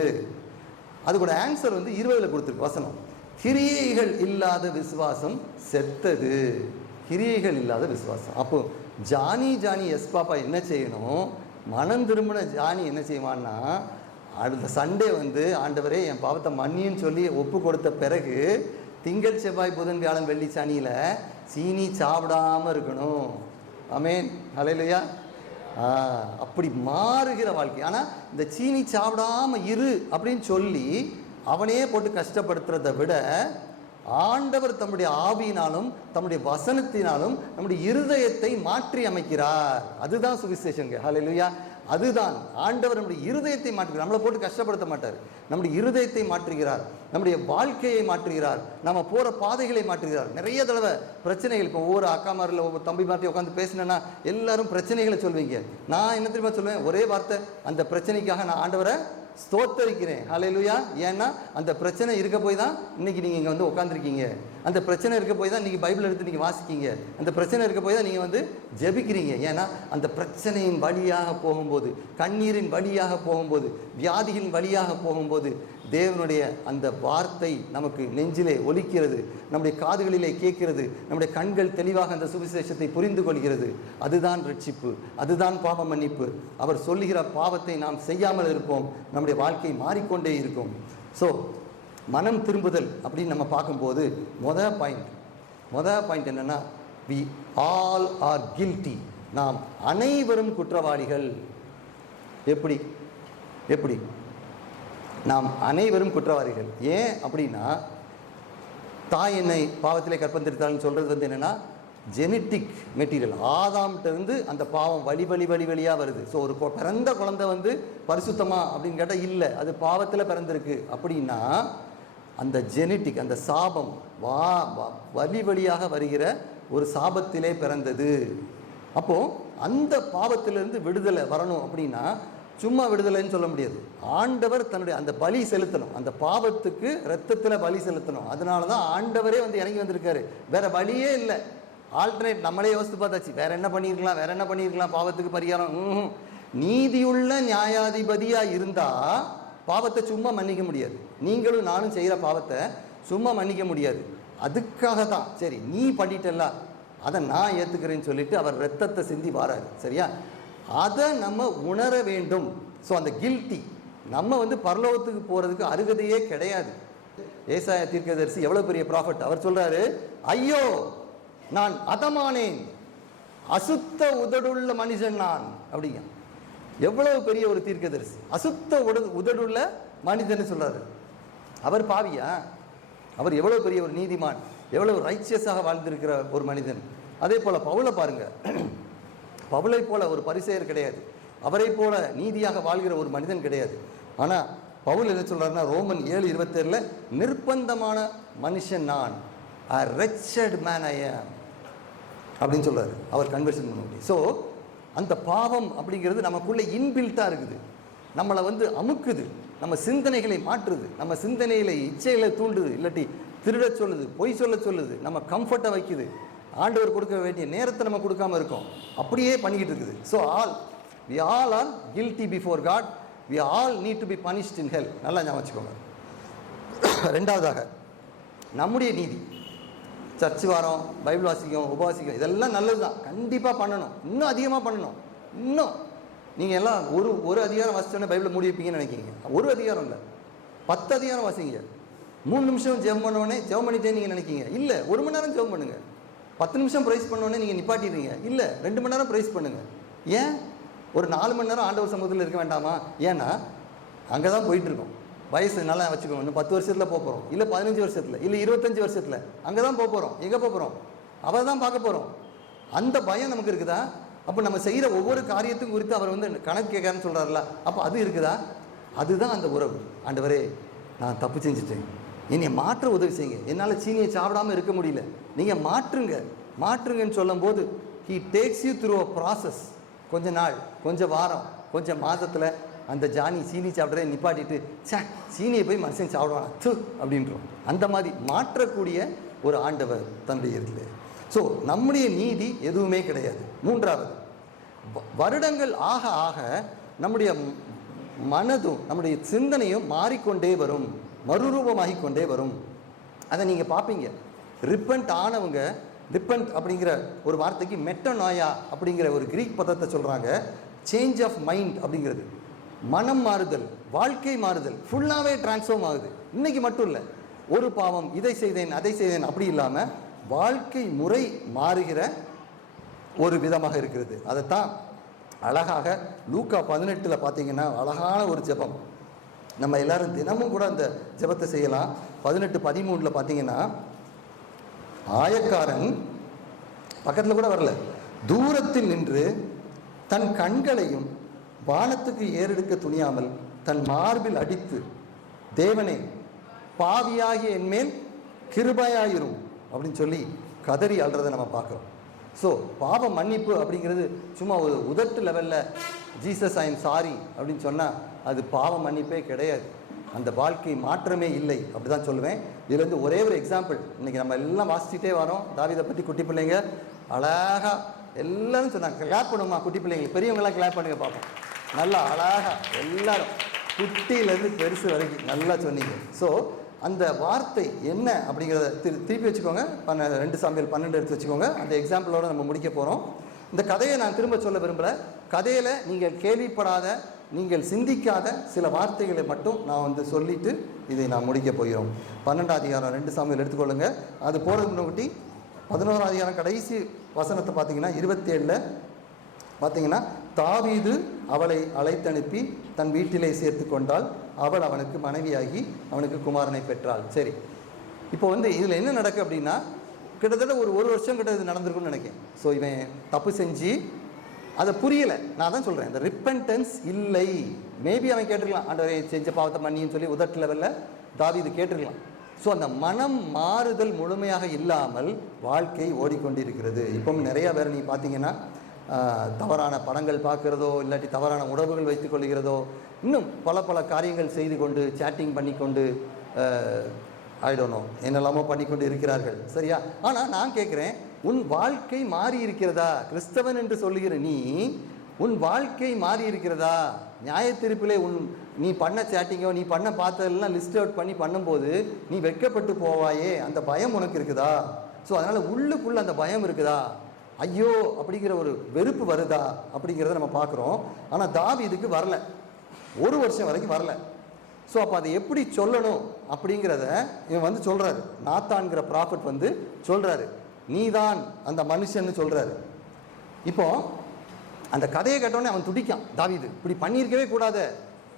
அதுக்கூட ஆன்சர் 20 கொடுத்துருக்கு வசனம். கிரியைகள் இல்லாத விசுவாசம் செத்தது. கிரியைகள் இல்லாத விசுவாசம். அப்போ ஜானி எஸ் பாப்பா என்ன செய்யணும்? மனம் திரும்பின ஜானி என்ன செய்வான்னா, அடுத்த சண்டே ஆண்டவரே என் பாவத்தை மன்னின்னு சொல்லி ஒப்பு கொடுத்த பிறகு திங்கள் செவ்வாய் புதன் வியாழன் வெள்ளி சனியில் சீனி சாப்பிடாமல் இருக்கணும். ஆமென், ஹல்லேலூயா. அப்படி மாறுகிற வாழ்க்கை. ஆனால் இந்த சீனி சாப்பிடாம இரு அப்படின்னு சொல்லி அவனையே போட்டு கஷ்டப்படுத்துறதை விட ஆண்டவர் தம்முடைய ஆவியினாலும் தம்முடைய வசனத்தினாலும் நம்முடைய இருதயத்தை மாற்றி அமைக்கிறார். அதுதான் சுவிசேஷங்க. ஹல்லேலூயா. அதுதான் ஆண்டவர் நம்முடைய இருதயத்தை மாற்றுகிறார். நம்மளை போட்டு கஷ்டப்படுத்த மாட்டார். நம்முடைய இருதயத்தை மாற்றுகிறார், நம்முடைய வாழ்க்கையை மாற்றுகிறார், நம்ம போகிற பாதைகளை மாற்றுகிறார். நிறைய தடவை பிரச்சனைகள், இப்போ ஒவ்வொரு அக்காமாரில் ஒவ்வொரு தம்பி மாற்றி உட்காந்து பேசினேன்னா எல்லாரும் பிரச்சனைகளை சொல்வீங்க. நான் என்ன தெரியுமா சொல்லுவேன்? ஒரே வார்த்தை, அந்த பிரச்சனைக்காக நான் ஆண்டவரை ஸ்தோத்தரிக்கிறேன். ஹல்லேலூயா. ஏன்னா அந்த பிரச்சனை இருக்க போய் தான் இன்னைக்கு நீங்கள் இங்கே உட்காந்துருக்கீங்க. அந்த பிரச்சனை இருக்க போய் தான் இன்றைக்கி பைபிள் எடுத்து நீங்கள் வாசிக்கீங்க. அந்த பிரச்சனை இருக்க போய் தான் நீங்கள் ஜெபிக்கிறீங்க. ஏன்னா அந்த பிரச்சனையின் வழியாக போகும்போது, கண்ணீரின் வழியாக போகும்போது, வியாதிகளின் வழியாக போகும்போது தேவனுடைய அந்த வார்த்தை நமக்கு நெஞ்சிலே ஒலிக்கிறது, நம்முடைய காதுகளிலே கேட்கிறது, நம்முடைய கண்கள் தெளிவாக அந்த சுவிசேஷத்தை புரிந்து கொள்கிறது. அதுதான் ரட்சிப்பு, அதுதான் பாவ மன்னிப்பு. அவர் சொல்லுகிற பாவத்தை நாம் செய்யாமல் இருப்போம், நம்முடைய வாழ்க்கை மாறிக்கொண்டே இருக்கும். ஸோ மனம் திரும்புதல் அப்படின்னு நம்ம பார்க்கும்போது மொதல் பாயிண்ட் என்னென்னா, வி ஆல் ஆர் கில்ட்டி. நாம் அனைவரும் குற்றவாளிகள். எப்படி நாம் அனைவரும் குற்றவாளிகள். ஏன் அப்படின்னா, தாய் என்னை பாவத்திலே கற்பந்தெடுத்தாள்னு சொல்கிறது என்னென்னா, ஜெனட்டிக் மெட்டீரியல். ஆதாம்கிட்ட அந்த பாவம் வழியாக வருது. ஸோ ஒரு பிறந்த குழந்தை பரிசுத்தமா அப்படின்னு கேட்டால் இல்லை, அது பாவத்தில் பிறந்திருக்கு. அப்படின்னா அந்த ஜெனட்டிக், அந்த சாபம் வழியாக வருகிற ஒரு சாபத்திலே பிறந்தது. அப்போது அந்த பாவத்திலிருந்து விடுதலை வரணும் அப்படின்னா சும்மா விடுதலைன்னு சொல்ல முடியாது. ஆண்டவர் தன்னுடைய அந்த பலி செலுத்தணும், அந்த பாவத்துக்கு இரத்தத்தில் பலி செலுத்தணும். அதனால தான் ஆண்டவரே இறங்கி வந்திருக்காரு. வேற வழியே இல்லை. ஆல்டர்னேட் நம்மளே யோசித்து பார்த்தாச்சு, வேற என்ன பண்ணியிருக்கலாம் பாவத்துக்கு பரிகாரம். நீதியுள்ள நியாயாதிபதியாக இருந்தால் பாவத்தை சும்மா மன்னிக்க முடியாது. நீங்களும் நானும் செய்கிற பாவத்தை சும்மா மன்னிக்க முடியாது. அதுக்காக தான் சரி நீ பண்ணிட்டல்ல, அதை நான் ஏற்றுக்கிறேன்னு சொல்லிட்டு அவர் இரத்தத்தை சிந்தி வாராரு. சரியா? அதை நம்ம உணர வேண்டும். ஸோ அந்த கில்ட்டி நம்ம பரலோகத்துக்கு போகிறதுக்கு அருகதையே கிடையாது. ஏசாயா தீர்க்கதரிசி எவ்வளவு பெரிய ப்ராஃபட், அவர் சொல்றாரு, ஐயோ நான் அதமானேன், அசுத்த உதடுள்ள மனுஷன் நான் அப்படிங்க. எவ்வளவு பெரிய ஒரு தீர்க்கதரிசி, அசுத்த உதடுள்ள மனிதன் சொல்றாரு. அவர் பாவியா? அவர் எவ்வளவு பெரிய ஒரு நீதிமான், எவ்வளவு ரைச்சியஸாக வாழ்ந்திருக்கிற ஒரு மனிதன். அதே போல பவுலை பாருங்க, பவுலை போல ஒரு பரிசேயர் கிடையாது, அவரை போல நீதியாக வாழ்கிற ஒரு மனிதன் கிடையாது. ஆனா பவுல் என்ன சொல்றாருன்னா, ரோமன் 7:27 நிர்பந்தமான மனுஷன் நான், a wretched man I am அப்படின்னு சொல்றாரு அவர் கன்வர்ஷன் பண்ண முடியும். ஸோ அந்த பாவம் அப்படிங்கிறது நமக்குள்ள இன்பில்ட்டா இருக்குது, நம்மளை வந்து அமுக்குது, நம்ம சிந்தனைகளை மாற்றுது, நம்ம சிந்தனைகளை இச்சைகளை தூண்டுது, இல்லாட்டி திருட சொல்லுது, பொய் சொல்லுது, நம்ம கம்ஃபர்ட்டை வைக்குது, ஆண்டவர் கொடுக்க வேண்டிய நேரத்தை நம்ம கொடுக்காம இருக்கோம், அப்படியே பண்ணிக்கிட்டு இருக்குது. So we all are guilty before God, we all need to be punished in hell. நல்லா ஞாபகம் வச்சுக்கோங்க. ரெண்டாவதாக நம்முடைய நீதி, சர்ச்சு வாரம், பைபிள் வாசிக்கும், உபவாசிக்கும், இதெல்லாம் நல்லது தான், கண்டிப்பாக பண்ணணும், இன்னும் அதிகமாக பண்ணணும். இன்னும் நீங்கள் எல்லாம் ஒரு அதிகாரம் வாசிச்சோன்னே பைபிளை மூடி வைப்பீங்கன்னு நினைக்கிறீங்க. ஒரு அதிகாரம் இல்லை, 10 அதிகாரம் வாசிங்க. 3 நிமிஷம் ஜெபம் பண்ணோடனே ஜெபம் பண்ணிட்டே நீங்கள் நினைக்கிங்க. இல்லை, 1 மணி நேரம் ஜெபம் பண்ணுங்க. 10 நிமிஷம் ப்ரைஸ் பண்ணோடனே நீங்கள் நிப்பாட்டிடுறீங்க. இல்லை, 2 மணி நேரம் ப்ரைஸ் பண்ணுங்க. ஏன் ஒரு 4 மணி நேரம் ஆண்டவர் சமூகத்தில் இருக்க வேண்டாமா? ஏன்னா அங்கே தான் போயிட்டுருக்கோம். வயசு நல்லா வச்சுக்கோங்க, இன்னும் 10 வருஷத்தில் போக போகிறோம், இல்லை 15 வருஷத்தில், இல்லை 25 வருஷத்தில் அங்கே தான் போக போகிறோம். எங்கே போக போகிறோம்? அவரை தான் பார்க்க போகிறோம். அந்த பயம் நமக்கு இருக்குதா? அப்போ நம்ம செய்கிற ஒவ்வொரு காரியத்துக்கும் குறித்து அவர் வந்து கணக்கு கேட்கறன்னு சொல்கிறாருல, அப்போ அது இருக்குதா? அதுதான் அந்த உறவு. ஆண்டவரே, நான் தப்பு செஞ்சுட்டேன், என்னை மாற்ற உதவி செய்யுங்க, என்னால் சீனியை சாப்பிடாமல் இருக்க முடியல, நீங்கள் மாற்றுங்கன்னு சொல்லும் போது he takes you through a process. கொஞ்ச நாள், கொஞ்சம் வாரம், கொஞ்சம் மாதத்தில் அந்த சீனி சாப்பிட்றத நிப்பாட்டிட்டு, சீனியை போய் மனுஷன் சாப்பிடுவானா அப்படின்றோம். அந்த மாதிரி மாற்றக்கூடிய ஒரு ஆண்டவர் தன்னுடைய இதில். ஸோ நம்முடைய நீதி எதுவுமே கிடையாது. மூன்றாவது, வருடங்கள் ஆக ஆக நம்முடைய மனதும் நம்முடைய சிந்தனையும் மாறிக்கொண்டே வரும், மறுரூபமாகிக் கொண்டே வரும். அதை நீங்கள் பார்ப்பீங்க. ரிப்பன்ட் ஆனவங்க, ரிப்பன்ட் அப்படிங்கிற ஒரு வார்த்தைக்கு மெட்டனாயா அப்படிங்கிற ஒரு கிரீக் பதத்தை சொல்கிறாங்க. சேஞ்ச் ஆஃப் மைண்ட் அப்படிங்கிறது, மனம் மாறுதல், வாழ்க்கை மாறுதல், ஃபுல்லாகவே டிரான்ஸ்ஃபார்ம் ஆகுது. இன்னைக்கு மட்டும் இல்லை, ஒரு பாவம், இதை செய்தேன் அதை செய்தேன் அப்படி இல்லாமல் வாழ்க்கை முறை மாறுகிற ஒரு விதமாக இருக்கிறது. அதைத்தான் அழகாக லூக்கா 18 பார்த்தீங்கன்னா அழகான ஒரு ஜெபம். நம்ம எல்லாரும் தினமும் கூட அந்த ஜெபத்தை செய்யலாம். 18:13 பார்த்தீங்கன்னா, ஆயக்காரன் பக்கத்தில் கூட வரல, தூரத்தில் நின்று தன் கண்களையும் வானத்துக்கு ஏறெடுக்க துணியாமல் தன் மார்பில் அடித்து, தேவனே, பாவியாகிய என்மேல் கிருபையாயிரும் அப்படின்னு சொல்லி கதறி அழுறதை நம்ம பார்க்குறோம். ஸோ பாவ மன்னிப்பு அப்படிங்கிறது சும்மா ஒரு உதட்டு லெவலில் ஜீசஸ் ஐ எம் சாரி அப்படின்னு சொன்னால் அது பாவ மன்னிப்பே கிடையாது, அந்த வாழ்க்கை மாற்றமே இல்லை அப்படி தான் சொல்லுவேன். இதுலேருந்து ஒரே ஒரு எக்ஸாம்பிள், இன்றைக்கி நம்ம எல்லாம் வாசிச்சுட்டே வரோம். தாவீதை பற்றி குட்டி பிள்ளைங்க அழகாக எல்லாரும் சொன்னாங்க. கிளாப் பண்ணுமா குட்டி பிள்ளைங்களுக்கு? பெரியவங்களாம் கிளாப் பண்ணுங்க பார்ப்போம். நல்லா அழகாக எல்லாரும் குட்டியிலேருந்து பெருசு வரைக்கும் நல்லா சொன்னீங்க. ஸோ அந்த வார்த்தை என்ன அப்படிங்கிறத திருப்பி வச்சுக்கோங்க. 2 சாமுவேல் 12 எடுத்து வச்சுக்கோங்க. அந்த எக்ஸாம்பிளோடு நம்ம முடிக்க போகிறோம். இந்த கதையை நான் திரும்ப சொல்ல விரும்பலை. கதையில் நீங்கள் கேள்விப்படாத, நீங்கள் சிந்திக்காத சில வார்த்தைகளை மட்டும் நான் வந்து சொல்லிவிட்டு இதை நான் முடிக்க போகிறோம். 12ஆம் அதிகாரம் 2 சாமுவேல் எடுத்துக்கொள்ளுங்க. அது போகிறதுக்கு முன்னாடி 11ஆம் அதிகாரம் கடைசி வசனத்தை பார்த்தீங்கன்னா 27 பார்த்தீங்கன்னா, தாவீது அவளை அழைத்தனுப்பி தன் வீட்டிலே சேர்த்து கொண்டாள், அவள் அவனுக்கு மனைவியாகி அவனுக்கு குமாரனை பெற்றாள். சரி, இப்போ வந்து இதில் என்ன நடக்கு அப்படின்னா, கிட்டத்தட்ட ஒரு வருஷம் கிட்ட இது நடந்திருக்குன்னு நினைக்கிறேன். ஸோ இவன் தப்பு செஞ்சு அதை புரியலை. நான் தான் சொல்கிறேன், இந்த ரிப்பென்டன்ஸ் இல்லை. மேபி அவன் கேட்டிருக்கலாம், ஆண்டவரே செஞ்ச பாவத்தை மன்னின்னு சொல்லி உதட்டு லெவலில் தாவீது கேட்டிருக்கலாம். ஸோ அந்த மனம் மாறுதல் முழுமையாக இல்லாமல் வாழ்க்கை ஓடிக்கொண்டிருக்கிறது. இப்போவும் நிறையா பேர் நீங்கள் பார்த்தீங்கன்னா தவறான படங்கள் பார்க்குறதோ, இல்லாட்டி தவறான உணவுகள் வைத்துக் கொள்கிறதோ, இன்னும் பல காரியங்கள் செய்து கொண்டு, சேட்டிங் பண்ணி கொண்டு, ஆயிடனோ என்னெல்லாமோ பண்ணிக்கொண்டு இருக்கிறார்கள். சரியா? ஆனால் நான் கேட்குறேன், உன் வாழ்க்கை மாறி இருக்கிறதா? கிறிஸ்தவன் என்று சொல்லுகிற நீ, உன் வாழ்க்கை மாறி இருக்கிறதா? நியாயத்தீர்ப்பிலே நீ பண்ண சேட்டிங்கோ, நீ பண்ண பார்த்ததெல்லாம் லிஸ்ட் அவுட் பண்ணி பண்ணும்போது நீ வெட்கப்பட்டு போவாயே, அந்த பயம் உனக்கு இருக்குதா? ஸோ அதனால் உள்ளுக்குள்ளே அந்த பயம் இருக்குதா? ஐயோ அப்படிங்கிற ஒரு வெறுப்பு வருதா அப்படிங்கிறத நம்ம பார்க்குறோம். ஆனால் தாவீதுக்கு வரல, 1 வருஷம் வரைக்கும் வரல. ஸோ அப்போ அதை எப்படி சொல்லணும் அப்படிங்கிறத இவன் வந்து சொல்கிறாரு. நாத்தான்கிற ப்ராஃபட் வந்து சொல்கிறாரு, நீ தான் அந்த மனுஷன்னு சொல்கிறாரு. இப்போ அந்த கதையை கேட்டோடனே அவன் துடிக்கான். தாவீது இப்படி பண்ணியிருக்கவே கூடாது,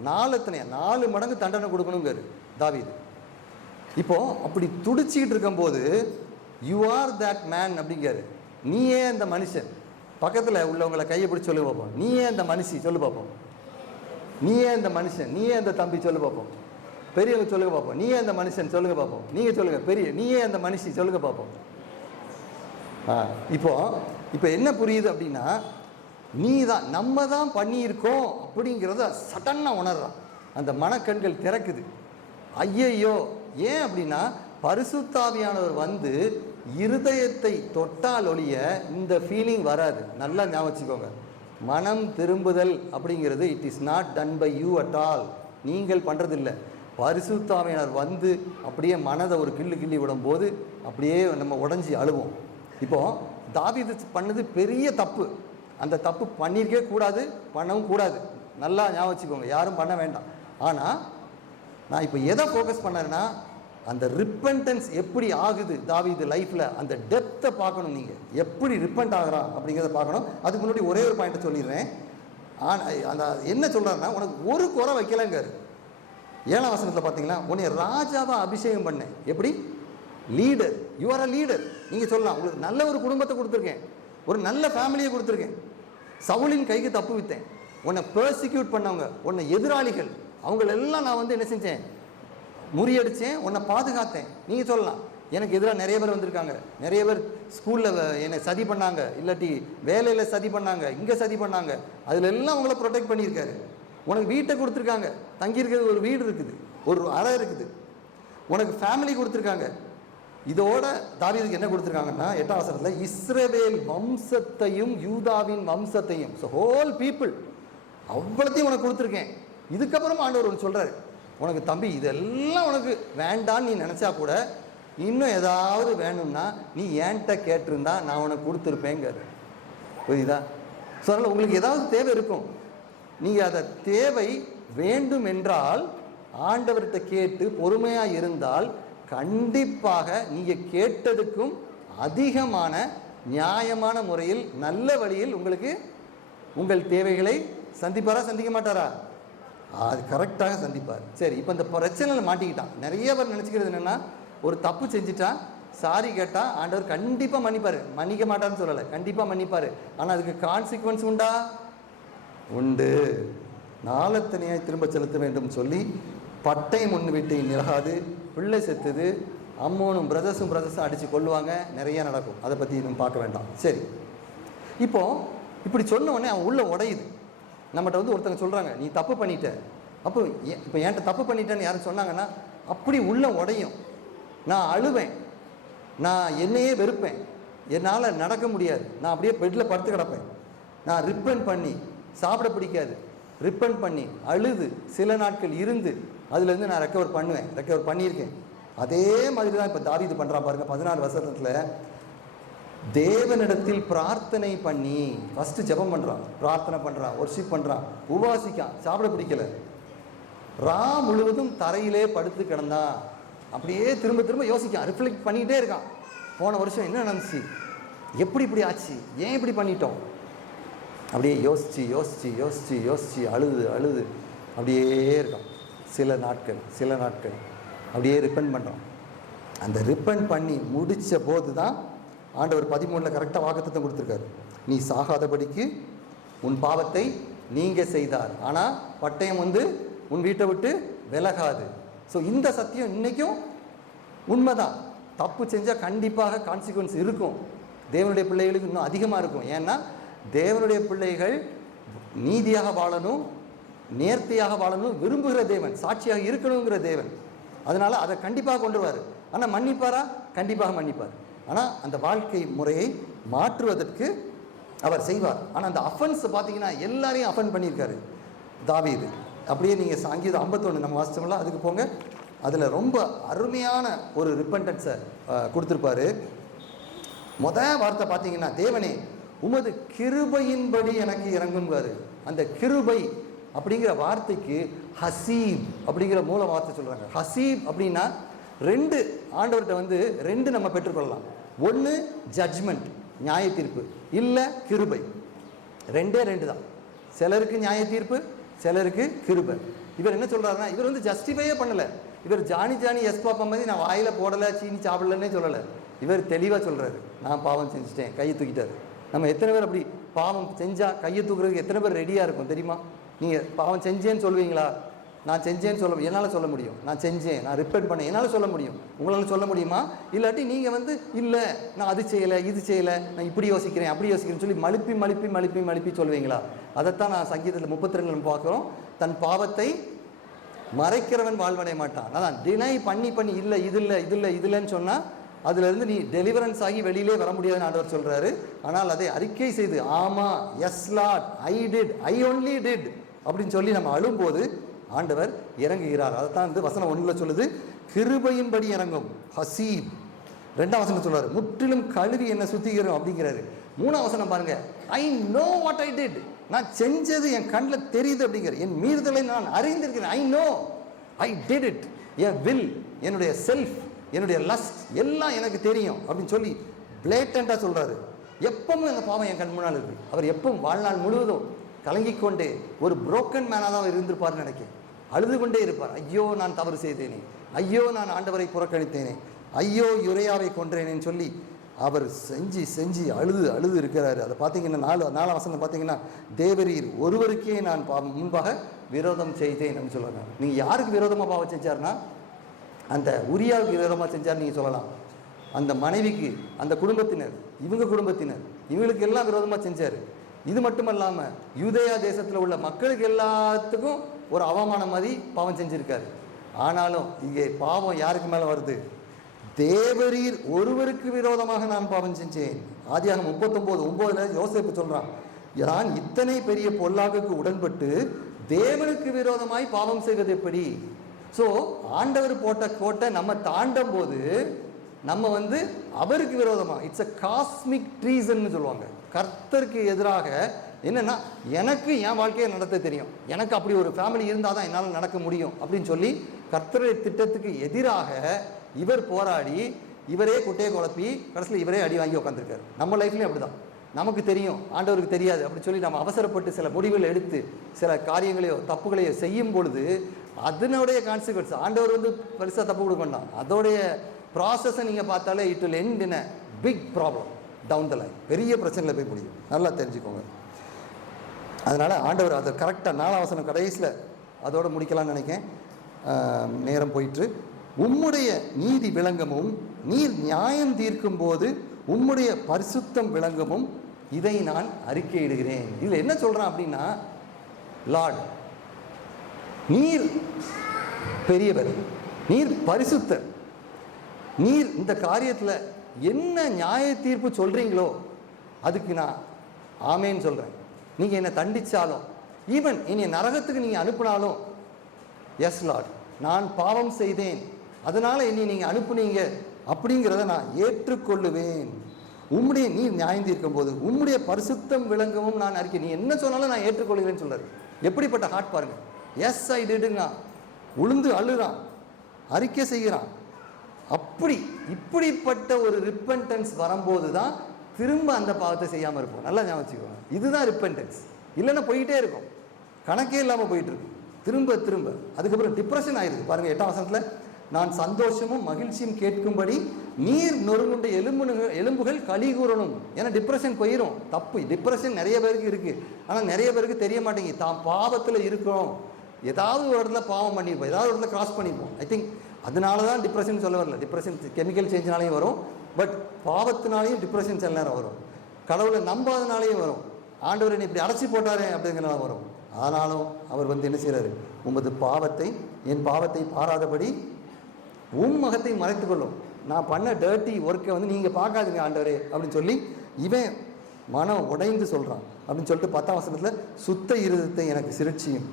4 மடங்கு தண்டனை கொடுக்கணுங்காரு தாவீது. இப்போ அப்படி துடிச்சிக்கிட்டு இருக்கும்போது யூ ஆர் தட் மேன் அப்படிங்காரு. நீயே அந்த மனுஷன். பக்கத்தில் உள்ளவங்களை கையை பிடிச்சி சொல்லு பார்ப்போம். நீயே அந்த மனுஷி சொல்லு பார்ப்போம். நீயே அந்த மனுஷன், நீயே அந்த தம்பி சொல்லு பார்ப்போம். பெரியவங்க சொல்லுங்க பார்ப்போம். நீயே அந்த மனுஷன் சொல்லுங்க பார்ப்போம். நீங்கள் சொல்லுங்க பெரிய, நீயே அந்த மனுஷி சொல்லுங்க பார்ப்போம். இப்போ என்ன புரியுது அப்படின்னா, நீ தான், நம்ம தான் பண்ணியிருக்கோம் அப்படிங்கிறத சடனாக உணர்றான். அந்த மனக்கண்கள் திறக்குது. ஐயையோ, ஏன் அப்படின்னா பரிசுத்தாவியானவர் வந்து இருதயத்தை தொட்டால் ஒழிய இந்த ஃபீலிங் வராது. நல்லா ஞாபகம் வச்சுக்கோங்க. மனம் திரும்புதல் அப்படிங்கிறது it is not done by you at all. நீங்கள் பண்ணுறதில்லை. பரிசுத்தாவியானவர் வந்து அப்படியே மனதை ஒரு கிள்ளி விடும்போது அப்படியே நம்ம உடஞ்சி அழுவோம். இப்போது தாவீது பண்ணது பெரிய தப்பு. அந்த தப்பு பண்ணியிருக்கவே கூடாது, பண்ணவும் கூடாது. நல்லா ஞாபகம் வச்சுக்கோங்க, யாரும் பண்ண வேண்டாம். ஆனால் நான் இப்போ எதை ஃபோக்கஸ் பண்ணேன்னா, அந்த ரிப்பென்டன்ஸ் எப்படி ஆகுது தாவீது லைஃப்பில், அந்த டெப்த்தை பார்க்கணும். நீங்கள் எப்படி ரிப்பெண்ட் ஆகிறான் அப்படிங்கிறத பார்க்கணும். அதுக்கு முன்னாடி ஒரே ஒரு பாயிண்ட்டை சொல்லிடுறேன். அந்த என்ன சொல்கிறாருன்னா, உனக்கு ஒரு குறை வைக்கலைங்காரு. 7ஆம் வசனத்தில் பார்த்தீங்கன்னா, உன்னை ராஜாவாக அபிஷேகம் பண்ணேன். எப்படி? Leader. You are a leader. நீங்கள் சொல்லலாம், உங்களுக்கு நல்ல ஒரு குடும்பத்தை கொடுத்துருக்கேன், ஒரு நல்ல ஃபேமிலியை கொடுத்துருக்கேன், சவுலின் கைக்கு தப்பு வித்தேன், உன்னை பெர்சிக்யூட் பண்ணவங்க, உன்னை எதிராளிகள், அவங்களெல்லாம் நான் வந்து என்ன செஞ்சேன், முறியடித்தேன், உன்னை பாதுகாத்தேன். நீங்கள் சொல்லலாம், எனக்கு எதிராக நிறைய பேர் வந்திருக்காங்க, நிறைய பேர் ஸ்கூலில் என்னை சதி பண்ணாங்க, இல்லாட்டி வேலையில் சதி பண்ணாங்க, இங்கே சதி பண்ணாங்க, அதில் எல்லாம் உங்களை ப்ரொடெக்ட் பண்ணியிருக்காரு. உனக்கு வீட்டை கொடுத்துருக்காங்க, தங்கியிருக்கிறது ஒரு வீடு இருக்குது, ஒரு அறை இருக்குது, உனக்கு ஃபேமிலி கொடுத்துருக்காங்க. இதோட தாவீதுக்கு என்ன கொடுத்துருக்காங்கன்னா 8ஆம் வசனத்தில் இஸ்ரவேல் வம்சத்தையும் யூதாவின் வம்சத்தையும், ஸோ ஹோல் பீப்புள், அவ்வளோத்தையும் உனக்கு கொடுத்துருக்கேன். இதுக்கப்புறம் ஆண்டவர் ஒன்று சொல்கிறாரு, உனக்கு தம்பி இதெல்லாம் உனக்கு வேண்டான்னு நீ நினச்சா கூட இன்னும் ஏதாவது வேணும்னா நீ ஏன்ட்ட கேட்டிருந்தா நான் உனக்கு கொடுத்துருப்பேங்காரு. புரியுதா? ஸோ அதனால் உங்களுக்கு ஏதாவது தேவை இருக்கும், நீங்கள் அதை தேவை வேண்டும் என்றால் ஆண்டவர்கிட்ட கேட்டு பொறுமையாக இருந்தால் கண்டிப்பாக நீங்கள் கேட்டதுக்கும் அதிகமான நியாயமான முறையில் நல்ல வழியில் உங்களுக்கு உங்கள் தேவைகளை சந்திப்பாரா சந்திக்க மாட்டாரா? அது கரெக்டாக சந்திப்பார். சரி, இப்போ இந்த பிரச்சனையில் மாட்டிக்கிட்டான். நிறைய பேர் நினச்சிக்கிறது என்னென்னா, ஒரு தப்பு செஞ்சுட்டா சாரி கேட்டால் ஆண்டவர் கண்டிப்பாக மன்னிப்பார். மன்னிக்க மாட்டார்னு சொல்லலை, கண்டிப்பாக மன்னிப்பார். ஆனால் அதுக்கு கான்சிக்வன்ஸ் உண்டா? உண்டு. நாளத்தனையாய் திரும்ப செலுத்த வேண்டும் சொல்லி பட்டயம் ஒன்று வீட்டை நிலகாது, பிள்ளை செத்துது, அம்மோனும் பிரதர்ஸும் அடித்து கொள்ளுவாங்க, நிறைய நடக்கும். அதை பற்றி இன்னும் பார்க்க வேண்டாம். சரி, இப்போது இப்படி சொன்ன உடனே அவன் உள்ள உடையுது. நம்மகிட்ட வந்து ஒருத்தங்க சொல்கிறாங்க, நீ தப்பு பண்ணிட்ட, அப்போ இப்போ என்கிட்ட தப்பு பண்ணிட்டேன்னு யாரும் சொன்னாங்கன்னா அப்படி உள்ள உடையும். நான் அழுவேன், நான் என்னையே வெறுப்பேன், என்னால் நடக்க முடியாது, நான் அப்படியே பெட்டில் படுத்து கிடப்பேன். நான் ரிப்பெண்ட் பண்ணி சாப்பிட பிடிக்காது, ரிப்பெண்ட் பண்ணி அழுது சில நாட்கள் இருந்து அதுலேருந்து நான் ரெக்கவர் பண்ணியிருக்கேன். அதே மாதிரி தான் இப்போ தாவீது பண்ணுறான் பாருங்க. 14 வசனத்தில் தேவனிடத்தில் பிரார்த்தனை பண்ணி ஃபஸ்ட்டு ஜெபம் பண்ணுறான், பிரார்த்தனை பண்ணுறான், ஒர்ஷிப் பண்ணுறான், உபாசிக்கான், சாப்பிட பிடிக்கல, முழுவதும் தரையிலே படுத்து கிடந்தான். அப்படியே திரும்ப திரும்ப யோசிக்கான், ரிஃப்ளெக்ட் பண்ணிக்கிட்டே இருக்கான். போன வருஷம் என்ன நடந்துச்சு, எப்படி இப்படி ஆச்சு, ஏன் இப்படி பண்ணிட்டோம், அப்படியே யோசிச்சு அழுது அப்படியே இருக்கான். சில நாட்கள் அப்படியே ரிப்பெண்ட் பண்ணுறான். அந்த ரிப்பெண்ட் பண்ணி முடித்த போது தான் ஆண்டவர் 13 கரெக்டாக வாக்குத்தத்தம் கொடுத்துருக்காரு. நீ சாகாதபடிக்கு உன் பாவத்தை நீங்க செய்தார், ஆனால் பட்டயம் வந்து உன் வீட்டை விட்டு விலகாது. ஸோ இந்த சத்தியம் இன்றைக்கும் உண்மைதான். தப்பு செஞ்சால் கண்டிப்பாக கான்சிக்வன்ஸ் இருக்கும். தேவனுடைய பிள்ளைகளுக்கு இன்னும் அதிகமாக இருக்கும். ஏன்னா தேவனுடைய பிள்ளைகள் நீதியாக வாழணும், நேர்த்தியாக வாழணும் விரும்புகிற தேவன், சாட்சியாக இருக்கணுங்கிற தேவன். அதனால் அதை கண்டிப்பாக கொண்டுருவார். ஆனால் மன்னிப்பாரா? கண்டிப்பாக மன்னிப்பார். ஆனால் அந்த வாழ்க்கை முறையை மாற்றுவதற்கு அவர் செய்வார். ஆனால் அந்த அஃபென்ஸை பார்த்தீங்கன்னா எல்லாரையும் அஃபெண்ட் பண்ணியிருக்காரு தாவீது. அப்படியே நீங்கள் சங்கீதம் 51 நம்ம வாசிச்சோம்ல, அதுக்கு போங்க. அதில் ரொம்ப அருமையான ஒரு ரிப்பெண்டன்ஸை கொடுத்துருப்பாரு. வார்த்தை பார்த்தீங்கன்னா, தேவனே உமது கிருபையின்படி எனக்கு இறங்குங்காரு. அந்த கிருபை அப்படிங்கிற வார்த்தைக்கு ஹசீப் அப்படிங்கிற மூல வார்த்தை சொல்கிறாங்க. ஹசீப் அப்படின்னா ரெண்டு, ஆண்டவர்கிட்ட வந்து ரெண்டு நம்ம பெற்றுக்கொள்ளலாம். ஒன்று ஜட்ஜ்மெண்ட், நியாய தீர்ப்பு, இல்லை கிருபை. ரெண்டே ரெண்டு தான். சிலருக்கு நியாய தீர்ப்பு, சிலருக்கு கிருபை. இவர் என்ன சொல்கிறாருன்னா, இவர் வந்து ஜஸ்டிஃபையே பண்ணலை. இவர் ஜானி எஸ் பாப்பா மாதிரி நான் வாயில் போடலை, சீனி சாப்பிடலன்னே சொல்லலை. இவர் தெளிவாக சொல்கிறாரு, நான் பாவம் செஞ்சுட்டேன், கையை தூக்கிட்டாரு. நம்ம எத்தனை பேர் அப்படி பாவம் செஞ்சால் கையை தூக்குறதுக்கு எத்தனை பேர் ரெடியாக இருக்கும் தெரியுமா? நீங்கள் பாவம் செஞ்சேன்னு சொல்லுவீங்களா? நான் செஞ்சேன்னு சொல்ல என்னால் சொல்ல முடியும். நான் செஞ்சேன், நான் ரிப்பேர் பண்ணேன், என்னால் சொல்ல முடியும். உங்களால் சொல்ல முடியுமா? இல்லாட்டி நீங்கள் வந்து இல்லை நான் அது செய்யலை, இது செய்யலை, நான் இப்படி யோசிக்கிறேன், அப்படி யோசிக்கிறேன்னு சொல்லி மழுப்பி சொல்லுவீங்களா? அதைத்தான் நான் சங்கீதத்தில் 32 நம்ம பார்க்குறோம். தன் பாவத்தை மறைக்கிறவன் வாழ்வடைய மாட்டான். அதான் டினை பண்ணி இல்லை இது இல்லைன்னு சொன்னால் அதுலேருந்து நீ டெலிவரன்ஸ் ஆகி வெளியிலே வர முடியாதுன்னு ஆண்டவர் சொல்கிறாரு. ஆனால் அதை அறிக்கை செய்து ஆமாம், yes Lord, I only did அப்படின்னு சொல்லி நம்ம அழும்போது ஆண்டவர் இறங்குகிறார். அதைத்தான் வந்து வசனம் 1 சொல்லுது, கிருபையின்படி இறங்கும் ஹசீப். 2ஆம் வசனம் சொல்றாரு, முற்றிலும் கழுவி என்ன சுத்திகரும் அப்படிங்கிறாரு. 3ஆம் வசனம் பாருங்க, I know what I did, நான் செஞ்சது என் கண்ணில் தெரியுது அப்படிங்கிற, என் மீறுதலை நான் அறிந்திருக்கிறேன். I know I did it, N will, என்னுடைய செல்ஃப், என்னுடைய லஸ்ட் எல்லாம் எனக்கு தெரியும் அப்படின்னு சொல்லி பிளேட்டண்டாக சொல்றாரு. எப்பவும் அந்த பாவம் என் கண் முன்னால் இருக்கு. அவர் எப்பவும் வாழ்நாள் முழுவதும் கலங்கிக்கொண்டே ஒரு புரோக்கன் மேனாக தான் அவர் இருந்திருப்பார்னு நினைக்கிறேன். அழுது கொண்டே இருப்பார். ஐயோ நான் தவறு செய்தேனே, ஐயோ நான் ஆண்டவரை புறக்கணித்தேனே, ஐயோ யுரையாவை கொன்றேனேன்னு சொல்லி அவர் செஞ்சு அழுது இருக்கிறாரு. அதை பார்த்தீங்கன்னா 4ஆம் வசனம் பார்த்தீங்கன்னா, தேவரீர் ஒருவருக்கே நான் முன்பாக விரோதம் செய்தேன் அப்படின்னு சொல்லுவாங்க. நீங்கள் யாருக்கு விரோதமாக பாவம் செஞ்சார்னா, அந்த உரியாவுக்கு விரோதமாக செஞ்சார் நீங்கள் சொல்லலாம். அந்த மனைவிக்கு, அந்த குடும்பத்தினர், இவங்க குடும்பத்தினர், இவங்களுக்கு எல்லாம் விரோதமாக செஞ்சார். இது மட்டும் இல்லாமல் யூதேயா தேசத்தில் உள்ள மக்களுக்கு எல்லாத்துக்கும் ஒரு அவமானம் மாதிரி பாவம் செஞ்சுருக்காரு. ஆனாலும் இங்கே பாவம் யாருக்கு மேலே வருது? தேவரீர் ஒருவருக்கு விரோதமாக நான் பாவம் செஞ்சேன். ஆதியாகமம் 39:9 யோசேப்பு சொல்கிறான், நான் இத்தனை பெரிய பொல்லாங்குக்கு உடன்பட்டு தேவனுக்கு விரோதமாய் பாவம் செய்வது எப்படி? ஸோ ஆண்டவர் போட்ட கோட்டை நம்ம தாண்டும் போது நம்ம வந்து அவருக்கு விரோதமாக, இட்ஸ் அ காஸ்மிக் ட்ரீசன் சொல்லுவாங்க. கர்த்தருக்கு எதிராக என்னன்னா, எனக்கு என் வாழ்க்கையை நடத்த தெரியும், எனக்கு அப்படி ஒரு ஃபேமிலி இருந்தால் தான் என்னால் நடக்க முடியும் அப்படின்னு சொல்லி கர்த்தருடைய திட்டத்துக்கு எதிராக இவர் போராடி இவரே குட்டையை குழப்பி கடைசியில் இவரே அடி வாங்கி உட்காந்துருக்காரு. நம்ம லைஃப்லேயும் அப்படி தான். நமக்கு தெரியும், ஆண்டவருக்கு தெரியாது அப்படின்னு சொல்லி நம்ம அவசரப்பட்டு சில முடிவுகள் எடுத்து சில காரியங்களையோ தப்புகளையோ செய்யும் பொழுது அதனுடைய கான்சிக்வன்ஸ், ஆண்டவர் வந்து பெருசாக தப்பு கொடுக்க வேண்டாம், அதோடைய ப்ராசஸை நீங்கள் பார்த்தாலே it will end in a big problem down the line. பெரிய பிரச்சனையில் போய் முடியும். நல்லா தெரிஞ்சுக்கோங்க. அதனால் ஆண்டவர் அதை கரெக்டாக 4ஆம் வசனம் கடைசியில் அதோடு முடிக்கலாம்னு நினைக்கிறேன், நேரம் போயிட்டு. உம்முடைய நீதி விளங்கமும் நீர் நியாயம் தீர்க்கும் போது உம்முடைய பரிசுத்தம் விளங்கமும் இதை நான் அறிக்கையிடுகிறேன். இதில் என்ன சொல்கிறான் அப்படின்னா, லார்ட் நீர் பெரியவர், நீர் பரிசுத்தர், நீர் இந்த காரியத்தில் என்ன நியாய தீர்ப்பு சொல்கிறீங்களோ அதுக்கு நான் ஆமேன்னு சொல்கிறேன். நீங்கள் என்னை தண்டித்தாலும், ஈவன் என்னை நரகத்துக்கு நீங்கள் அனுப்பினாலும், எஸ் லார்ட் நான் பாவம் செய்தேன், அதனால் என்னை நீங்கள் அனுப்புனீங்க அப்படிங்கிறத நான் ஏற்றுக்கொள்ளுவேன். உம்முடைய நீர் நியாயம் தீர்க்கும் போது உம்முடைய பரிசுத்தம் விளங்கவும் நான் அறிக்கை, நீ என்ன சொன்னாலும் நான் ஏற்றுக்கொள்கிறேன்னு சொல்கிறார். எப்படிப்பட்ட ஹார்ட் பாருங்கள். எஸ் ஐ டிடுங்க, உளுந்து அழுறான், அறிக்கை செய்கிறான். இப்படிப்பட்ட ஒரு ரிப்பென்டன்ஸ் வரும்போது தான் திரும்ப அந்த பாவத்தை செய்யாமல் இருப்போம். நல்லா ஞாபகம் வச்சுக்கோங்க, இதுதான் ரிப்பென்டன்ஸ். இல்லைன்னா போயிட்டே இருக்கும், கணக்கே இல்லாமல் போயிட்டு இருக்கும், திரும்ப. அதுக்கப்புறம் டிப்ரெஷன் ஆயிருக்கு பாருங்கள். 8ஆம் வசனத்தில், நான் சந்தோஷமும் மகிழ்ச்சியும் கேட்கும்படி நீர் நொறுங்குண்ட எலும்புகள் களி கூறணும். ஏன்னா டிப்ரெஷன் போயிடும். தப்பு, டிப்ரெஷன் நிறைய பேருக்கு இருக்குது, ஆனால் நிறைய பேருக்கு தெரிய மாட்டேங்குது. தான் பாவத்தில் இருக்கிறோம், ஏதாவது ஒரு இடத்துல பாவம் பண்ணியிருப்போம், ஏதாவது ஒரு இடத்துல கிராஸ் பண்ணியிருப்போம். ஐ திங்க் அதனால தான் டிப்ரெஷன் சொல்ல வரல. டிப்ரெஷன் கெமிக்கல் சேஞ்சினாலையும் வரும், பட் பாவத்தினாலையும் டிப்ரெஷன் சில நேரம் வரும், கடவுளை நம்பாதனாலையும் வரும், ஆண்டவர் என்னை இப்படி அடைச்சி போட்டாரே அப்படிங்கிறனால வரும். ஆனாலும் அவர் வந்து என்ன செய்கிறாரு, உமது பாவத்தை, என் பாவத்தை பாராதபடி முகத்தை மறைத்து கொள்ளும், நான் பண்ண டர்ட்டி ஒர்க்கை வந்து நீங்கள் பார்க்காதுங்க ஆண்டவரே அப்படின்னு சொல்லி இவன் மனம் உடைந்து சொல்கிறான். அப்படின்னு சொல்லிட்டு 10ஆம் வசனத்தில், சுத்த இருதயத்தை எனக்கு சிருட்சியும்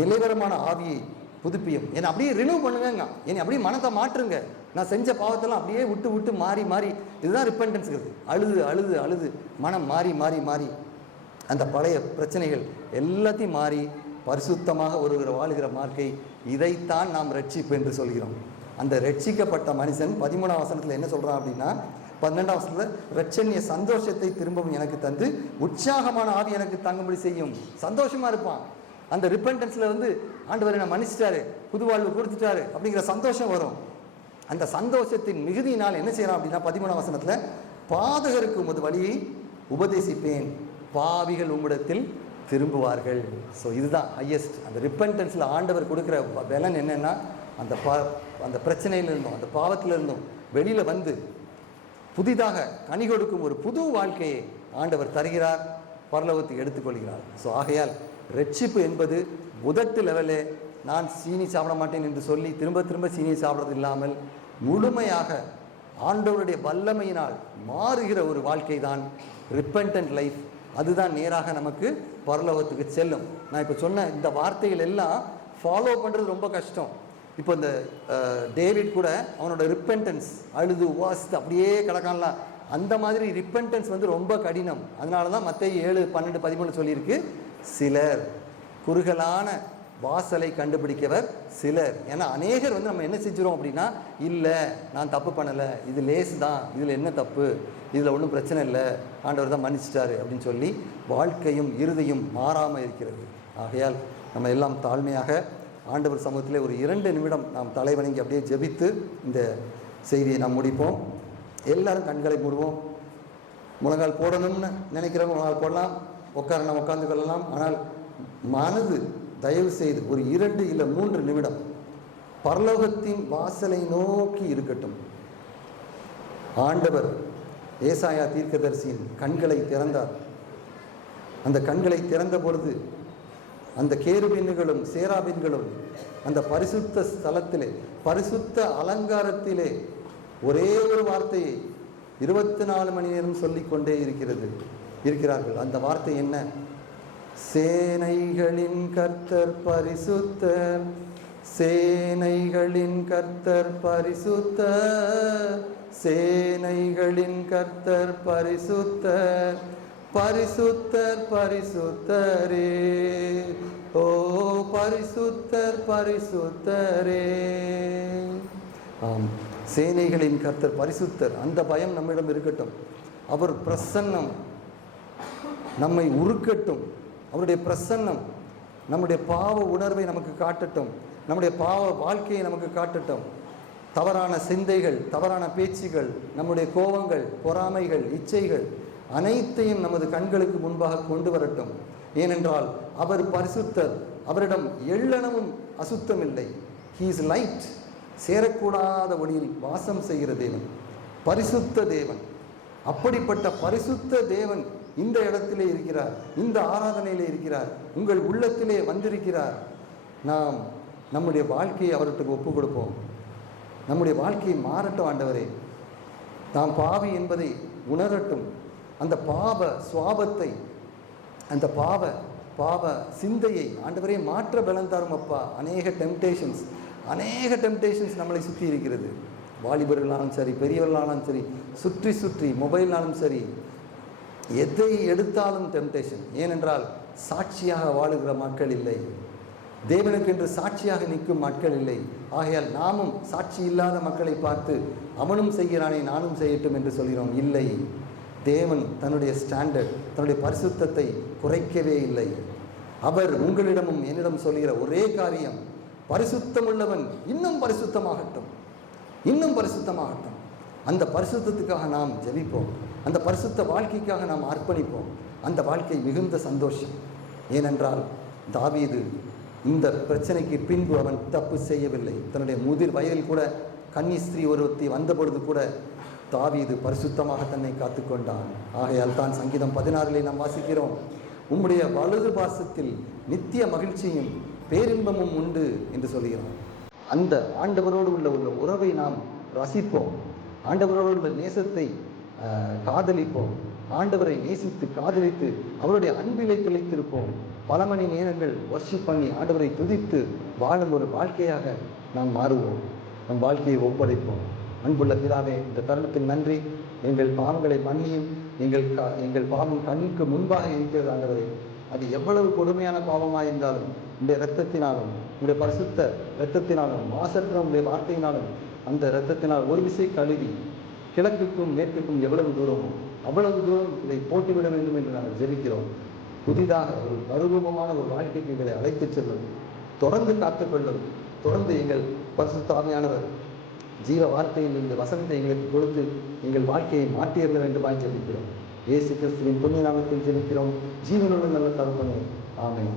நிலைவரமான ஆவியை புதுப்பியும், என்னை அப்படியே ரினூவ் பண்ணுங்க, என்னை அப்படியே மனத்தை மாற்றுங்க, நான் செஞ்ச பாவத்தெல்லாம் அப்படியே விட்டு மாறி இதுதான் ரிப்பெண்டன்ஸுங்கிறது. அழுது மனம் மாறி அந்த பழைய பிரச்சனைகள் எல்லாத்தையும் மாறி பரிசுத்தமாக ஒருவர் வாழ்கிற வாழ்க்கை, இதைத்தான் நாம் ரட்சிப்பு என்று சொல்கிறோம். அந்த ரட்சிக்கப்பட்ட மனுஷன் 13ஆம் வசனத்தில் என்ன சொல்கிறான் அப்படின்னா, 12ஆம் வசனத்தில் ரட்சணிய சந்தோஷத்தை திரும்பவும் எனக்கு தந்து உற்சாகமான ஆவி எனக்கு தங்கும்படி செய்யும். சந்தோஷமாக இருப்பான். அந்த ரிப்பெண்டன்ஸில் வந்து ஆண்டவரை நான் மன்னிச்சிட்டாரு, புது வாழ்வு கொடுத்துட்டாரு அப்படிங்கிற சந்தோஷம் வரும். அந்த சந்தோஷத்தின் மிகுதியினால் என்ன செய்யலாம் அப்படின்னா 13ஆம் வசனத்தில், பாதகருக்கு உமது வழியை உபதேசிப்பேன், பாவிகள் உம்மிடத்தில் திரும்புவார்கள். ஸோ இதுதான் ஹையஸ்ட். அந்த ரிப்பெண்டன்ஸில் ஆண்டவர் கொடுக்குற பலன் என்னென்னா, அந்த பிரச்சனையிலிருந்தும் அந்த பாவத்திலிருந்தும் வெளியில் வந்து புதிதாக கனி கொடுக்கும் ஒரு புது வாழ்க்கையை ஆண்டவர் தருகிறார், பரலோகத்துக்கு எடுத்துக்கொள்கிறார். ஸோ ஆகையால் ரட்சிப்பு என்பது முதட்டு லெவலே நான் சீனி சாப்பிட மாட்டேன் என்று சொல்லி திரும்ப திரும்ப சீனி சாப்பிட்றது இல்லாமல் முழுமையாக ஆண்டவருடைய வல்லமையினால் மாறுகிற ஒரு வாழ்க்கை தான் ரிப்பெண்டன்ட் லைஃப். அதுதான் நேராக நமக்கு பரலோகத்துக்கு செல்லும். நான் இப்போ சொன்ன இந்த வார்த்தைகள் எல்லாம் ஃபாலோ பண்ணுறது ரொம்ப கஷ்டம். இப்போ இந்த டேவிட் கூட அவனோட ரிப்பெண்டன்ஸ் அழுது உவாசித்து அப்படியே கிடக்கான்லாம், அந்த மாதிரி ரிப்பெண்டன்ஸ் வந்து ரொம்ப கடினம். அதனால தான் மத்தேயு 7:12-13 சொல்லியிருக்கு, சிலர் குறுகலான வாசலை கண்டுபிடிக்கவர் சிலர். ஏன்னா அநேகர் வந்து நம்ம என்ன செஞ்சிடும் அப்படின்னா, இல்லை நான் தப்பு பண்ணலை, இது லேசு தான், இதில் என்ன தப்பு, இதில் ஒன்றும் பிரச்சனை இல்லை, ஆண்டவர் தான் மன்னிச்சிட்டாரு அப்படின்னு சொல்லி வாழ்க்கையும் இருதையும் மாறாமல் இருக்கிறது. ஆகையால் நம்ம எல்லாம் தாழ்மையாக ஆண்டவர் சமூகத்தில் ஒரு 2 நிமிடம் நாம் தலைவணங்கி அப்படியே ஜெபித்து இந்த செய்தியை நாம் முடிப்போம். எல்லாரும் கண்களை மூடுவோம். முழங்கால் போடணும்னு நினைக்கிறவங்க முழங்கால் போடலாம், உட்காரணும் உட்கார்ந்து கொள்ளலாம். ஆனால் மனது தயவு செய்து ஒரு 2 இல்லை 3 நிமிடம் பரலோகத்தின் வாசலை நோக்கி இருக்கட்டும். ஆண்டவர் ஏசாயா தீர்க்கதரிசியின் கண்களை திறந்தார். அந்த கண்களை திறந்த பொழுது அந்த கேருபீன்களும் சேராபீன்களும் அந்த பரிசுத்த ஸ்தலத்திலே, பரிசுத்த அலங்காரத்திலே ஒரே ஒரு வார்த்தையை 24 மணி நேரம் சொல்லிக்கொண்டே இருக்கிறார்கள். அந்த வார்த்தை என்ன? சேனைகளின் கர்த்தர் பரிசுத்தர், சேனைகளின் கர்த்தர் பரிசுத்தர், சேனைகளின் கர்த்தர் பரிசுத்தர், பரிசுத்தர் பரிசுத்தரே, ஓ பரிசுத்தர் பரிசுத்தரே. ஆம், சேனைகளின் கர்த்தர் பரிசுத்தர். அந்த பயம் நம்மிடம் இருக்கட்டும். அவர் பிரசன்னம் நம்மை உருக்கட்டும். அவருடைய பிரசன்னம் நம்முடைய பாவ உணர்வை நமக்கு காட்டட்டும், நம்முடைய பாவ வாழ்க்கையை நமக்கு காட்டட்டும். தவறான சிந்தைகள், தவறான பேச்சுகள், நம்முடைய கோபங்கள், பொறாமைகள், இச்சைகள் அனைத்தையும் நமது கண்களுக்கு முன்பாக கொண்டு வரட்டும். ஏனென்றால் அவர் பரிசுத்தர், அவரிடம் எள்ளளவும் அசுத்தம் இல்லை. He is light. சேரக்கூடாத ஒளியில் வாசம் செய்கிற தேவன், பரிசுத்த தேவன். அப்படிப்பட்ட பரிசுத்த தேவன் இந்த இடத்திலே இருக்கிறார், இந்த ஆராதனையிலே இருக்கிறார், உங்கள் உள்ளத்திலே வந்திருக்கிறார். நாம் நம்முடைய வாழ்க்கையை அவர்கிட்ட ஒப்பு கொடுப்போம். நம்முடைய வாழ்க்கையை மாறட்டும். ஆண்டவரே, நாம் பாவி என்பதை உணரட்டும். அந்த பாவ சுவாபத்தை, அந்த பாவ சிந்தையை ஆண்டவரே மாற்ற பலன் தரும் அப்பா. அநேக டெம்டேஷன்ஸ் நம்மளை சுற்றி இருக்கிறது. வாலிபர்களாலும் சரி, பெரியவர்களாலும் சரி, சுற்றி மொபைல்னாலும் சரி, எதை எடுத்தாலும் டெம்டேஷன். ஏனென்றால் சாட்சியாக வாழுகிற மக்கள் இல்லை, தேவனுக்கென்று சாட்சியாக நிற்கும் மக்கள் இல்லை. ஆகையால் நாமும் சாட்சி இல்லாத மக்களை பார்த்து அவனும் செய்கிறானே நானும் செய்யட்டும் என்று சொல்கிறோம். இல்லை, தேவன் தன்னுடைய ஸ்டாண்டர்ட், தன்னுடைய பரிசுத்தத்தை குறைக்கவே இல்லை. அவர் உங்களிடமும் என்னிடம் சொல்கிற ஒரே காரியம், பரிசுத்தம் உள்ளவன் இன்னும் பரிசுத்தமாகட்டும், இன்னும் பரிசுத்தமாகட்டும். அந்த பரிசுத்தத்துக்காக நாம் ஜெபிப்போம், அந்த பரிசுத்த வாழ்க்கைக்காக நாம் அர்ப்பணிப்போம். அந்த வாழ்க்கை மிகுந்த சந்தோஷம். ஏனென்றால் தாவீது இந்த பிரச்சனைக்கு பின்பு அவன் தப்பு செய்யவில்லை. தன்னுடைய முதிர் வயதில் கூட கன்னி ஸ்திரீ ஒருத்தி வந்த பொழுது கூட தாவீது பரிசுத்தமாக தன்னை காத்து கொண்டான். ஆகையால் தான் சங்கீதம் 16 நாம் வாசிக்கிறோம், உம்முடைய வலது பாசத்தில் நித்திய மகிழ்ச்சியும் பேரின்பமும் உண்டு என்று சொல்கிறோம். அந்த ஆண்டவரோடு உள்ள உறவை நாம் ரசிப்போம், ஆண்டவரோடு உள்ள நேசத்தை காதலிப்போம், ஆண்டவரை நேசித்து காதலித்து அவருடைய அன்பிலை திளைத்திருப்போம். பல மணி நேரங்கள் வர்ஷிப் பண்ணி ஆண்டவரை துதித்து வாழும் ஒரு வாழ்க்கையாக நாம் மாறுவோம். நம் வாழ்க்கையை ஒப்படைப்போம். அன்புள்ள பிதாவே, இந்த தருணத்தில் நன்றி. எங்கள் பாவங்களை மன்னியும். எங்கள் பாவம் கண்ணுக்கு முன்பாக இருக்கிறது ஆண்டவரே. அது எவ்வளவு கொடுமையான பாவமாக இருந்தாலும் உடைய இரத்தத்தினாலும் உடைய பரிசுத்த இரத்தத்தினாலும் மாசற்ற உடைய வார்த்தையினாலும் அந்த இரத்தத்தினால் ஒரு விசை கழுவி கிழக்குக்கும் மேற்குக்கும் எவ்வளவு தூரமோ அவ்வளவு தூரம் இதை போட்டிவிட வேண்டும் என்று நாங்கள் ஜெபிக்கிறோம். புதிதாக ஒரு மறுரூபமான ஒரு வாழ்க்கைக்கு எங்களை அழைத்துச் செல்லும், தொடர்ந்து காத்துக்கொள்ளும். தொடர்ந்து எங்கள் பரிசுத்த ஆவியானவர் ஜீவ வார்த்தையில் இந்த வசனத்தை எங்களுக்கு கொடுத்து எங்கள் வாழ்க்கையை மாற்றியர்கள் என்று ஜெபிக்கிறோம். இயேசு கிறிஸ்துவின் புண்ணிய நாமத்தில் ஜெபிக்கிறோம் ஜீவனுள்ள நல்ல தகப்பனே. ஆமென்.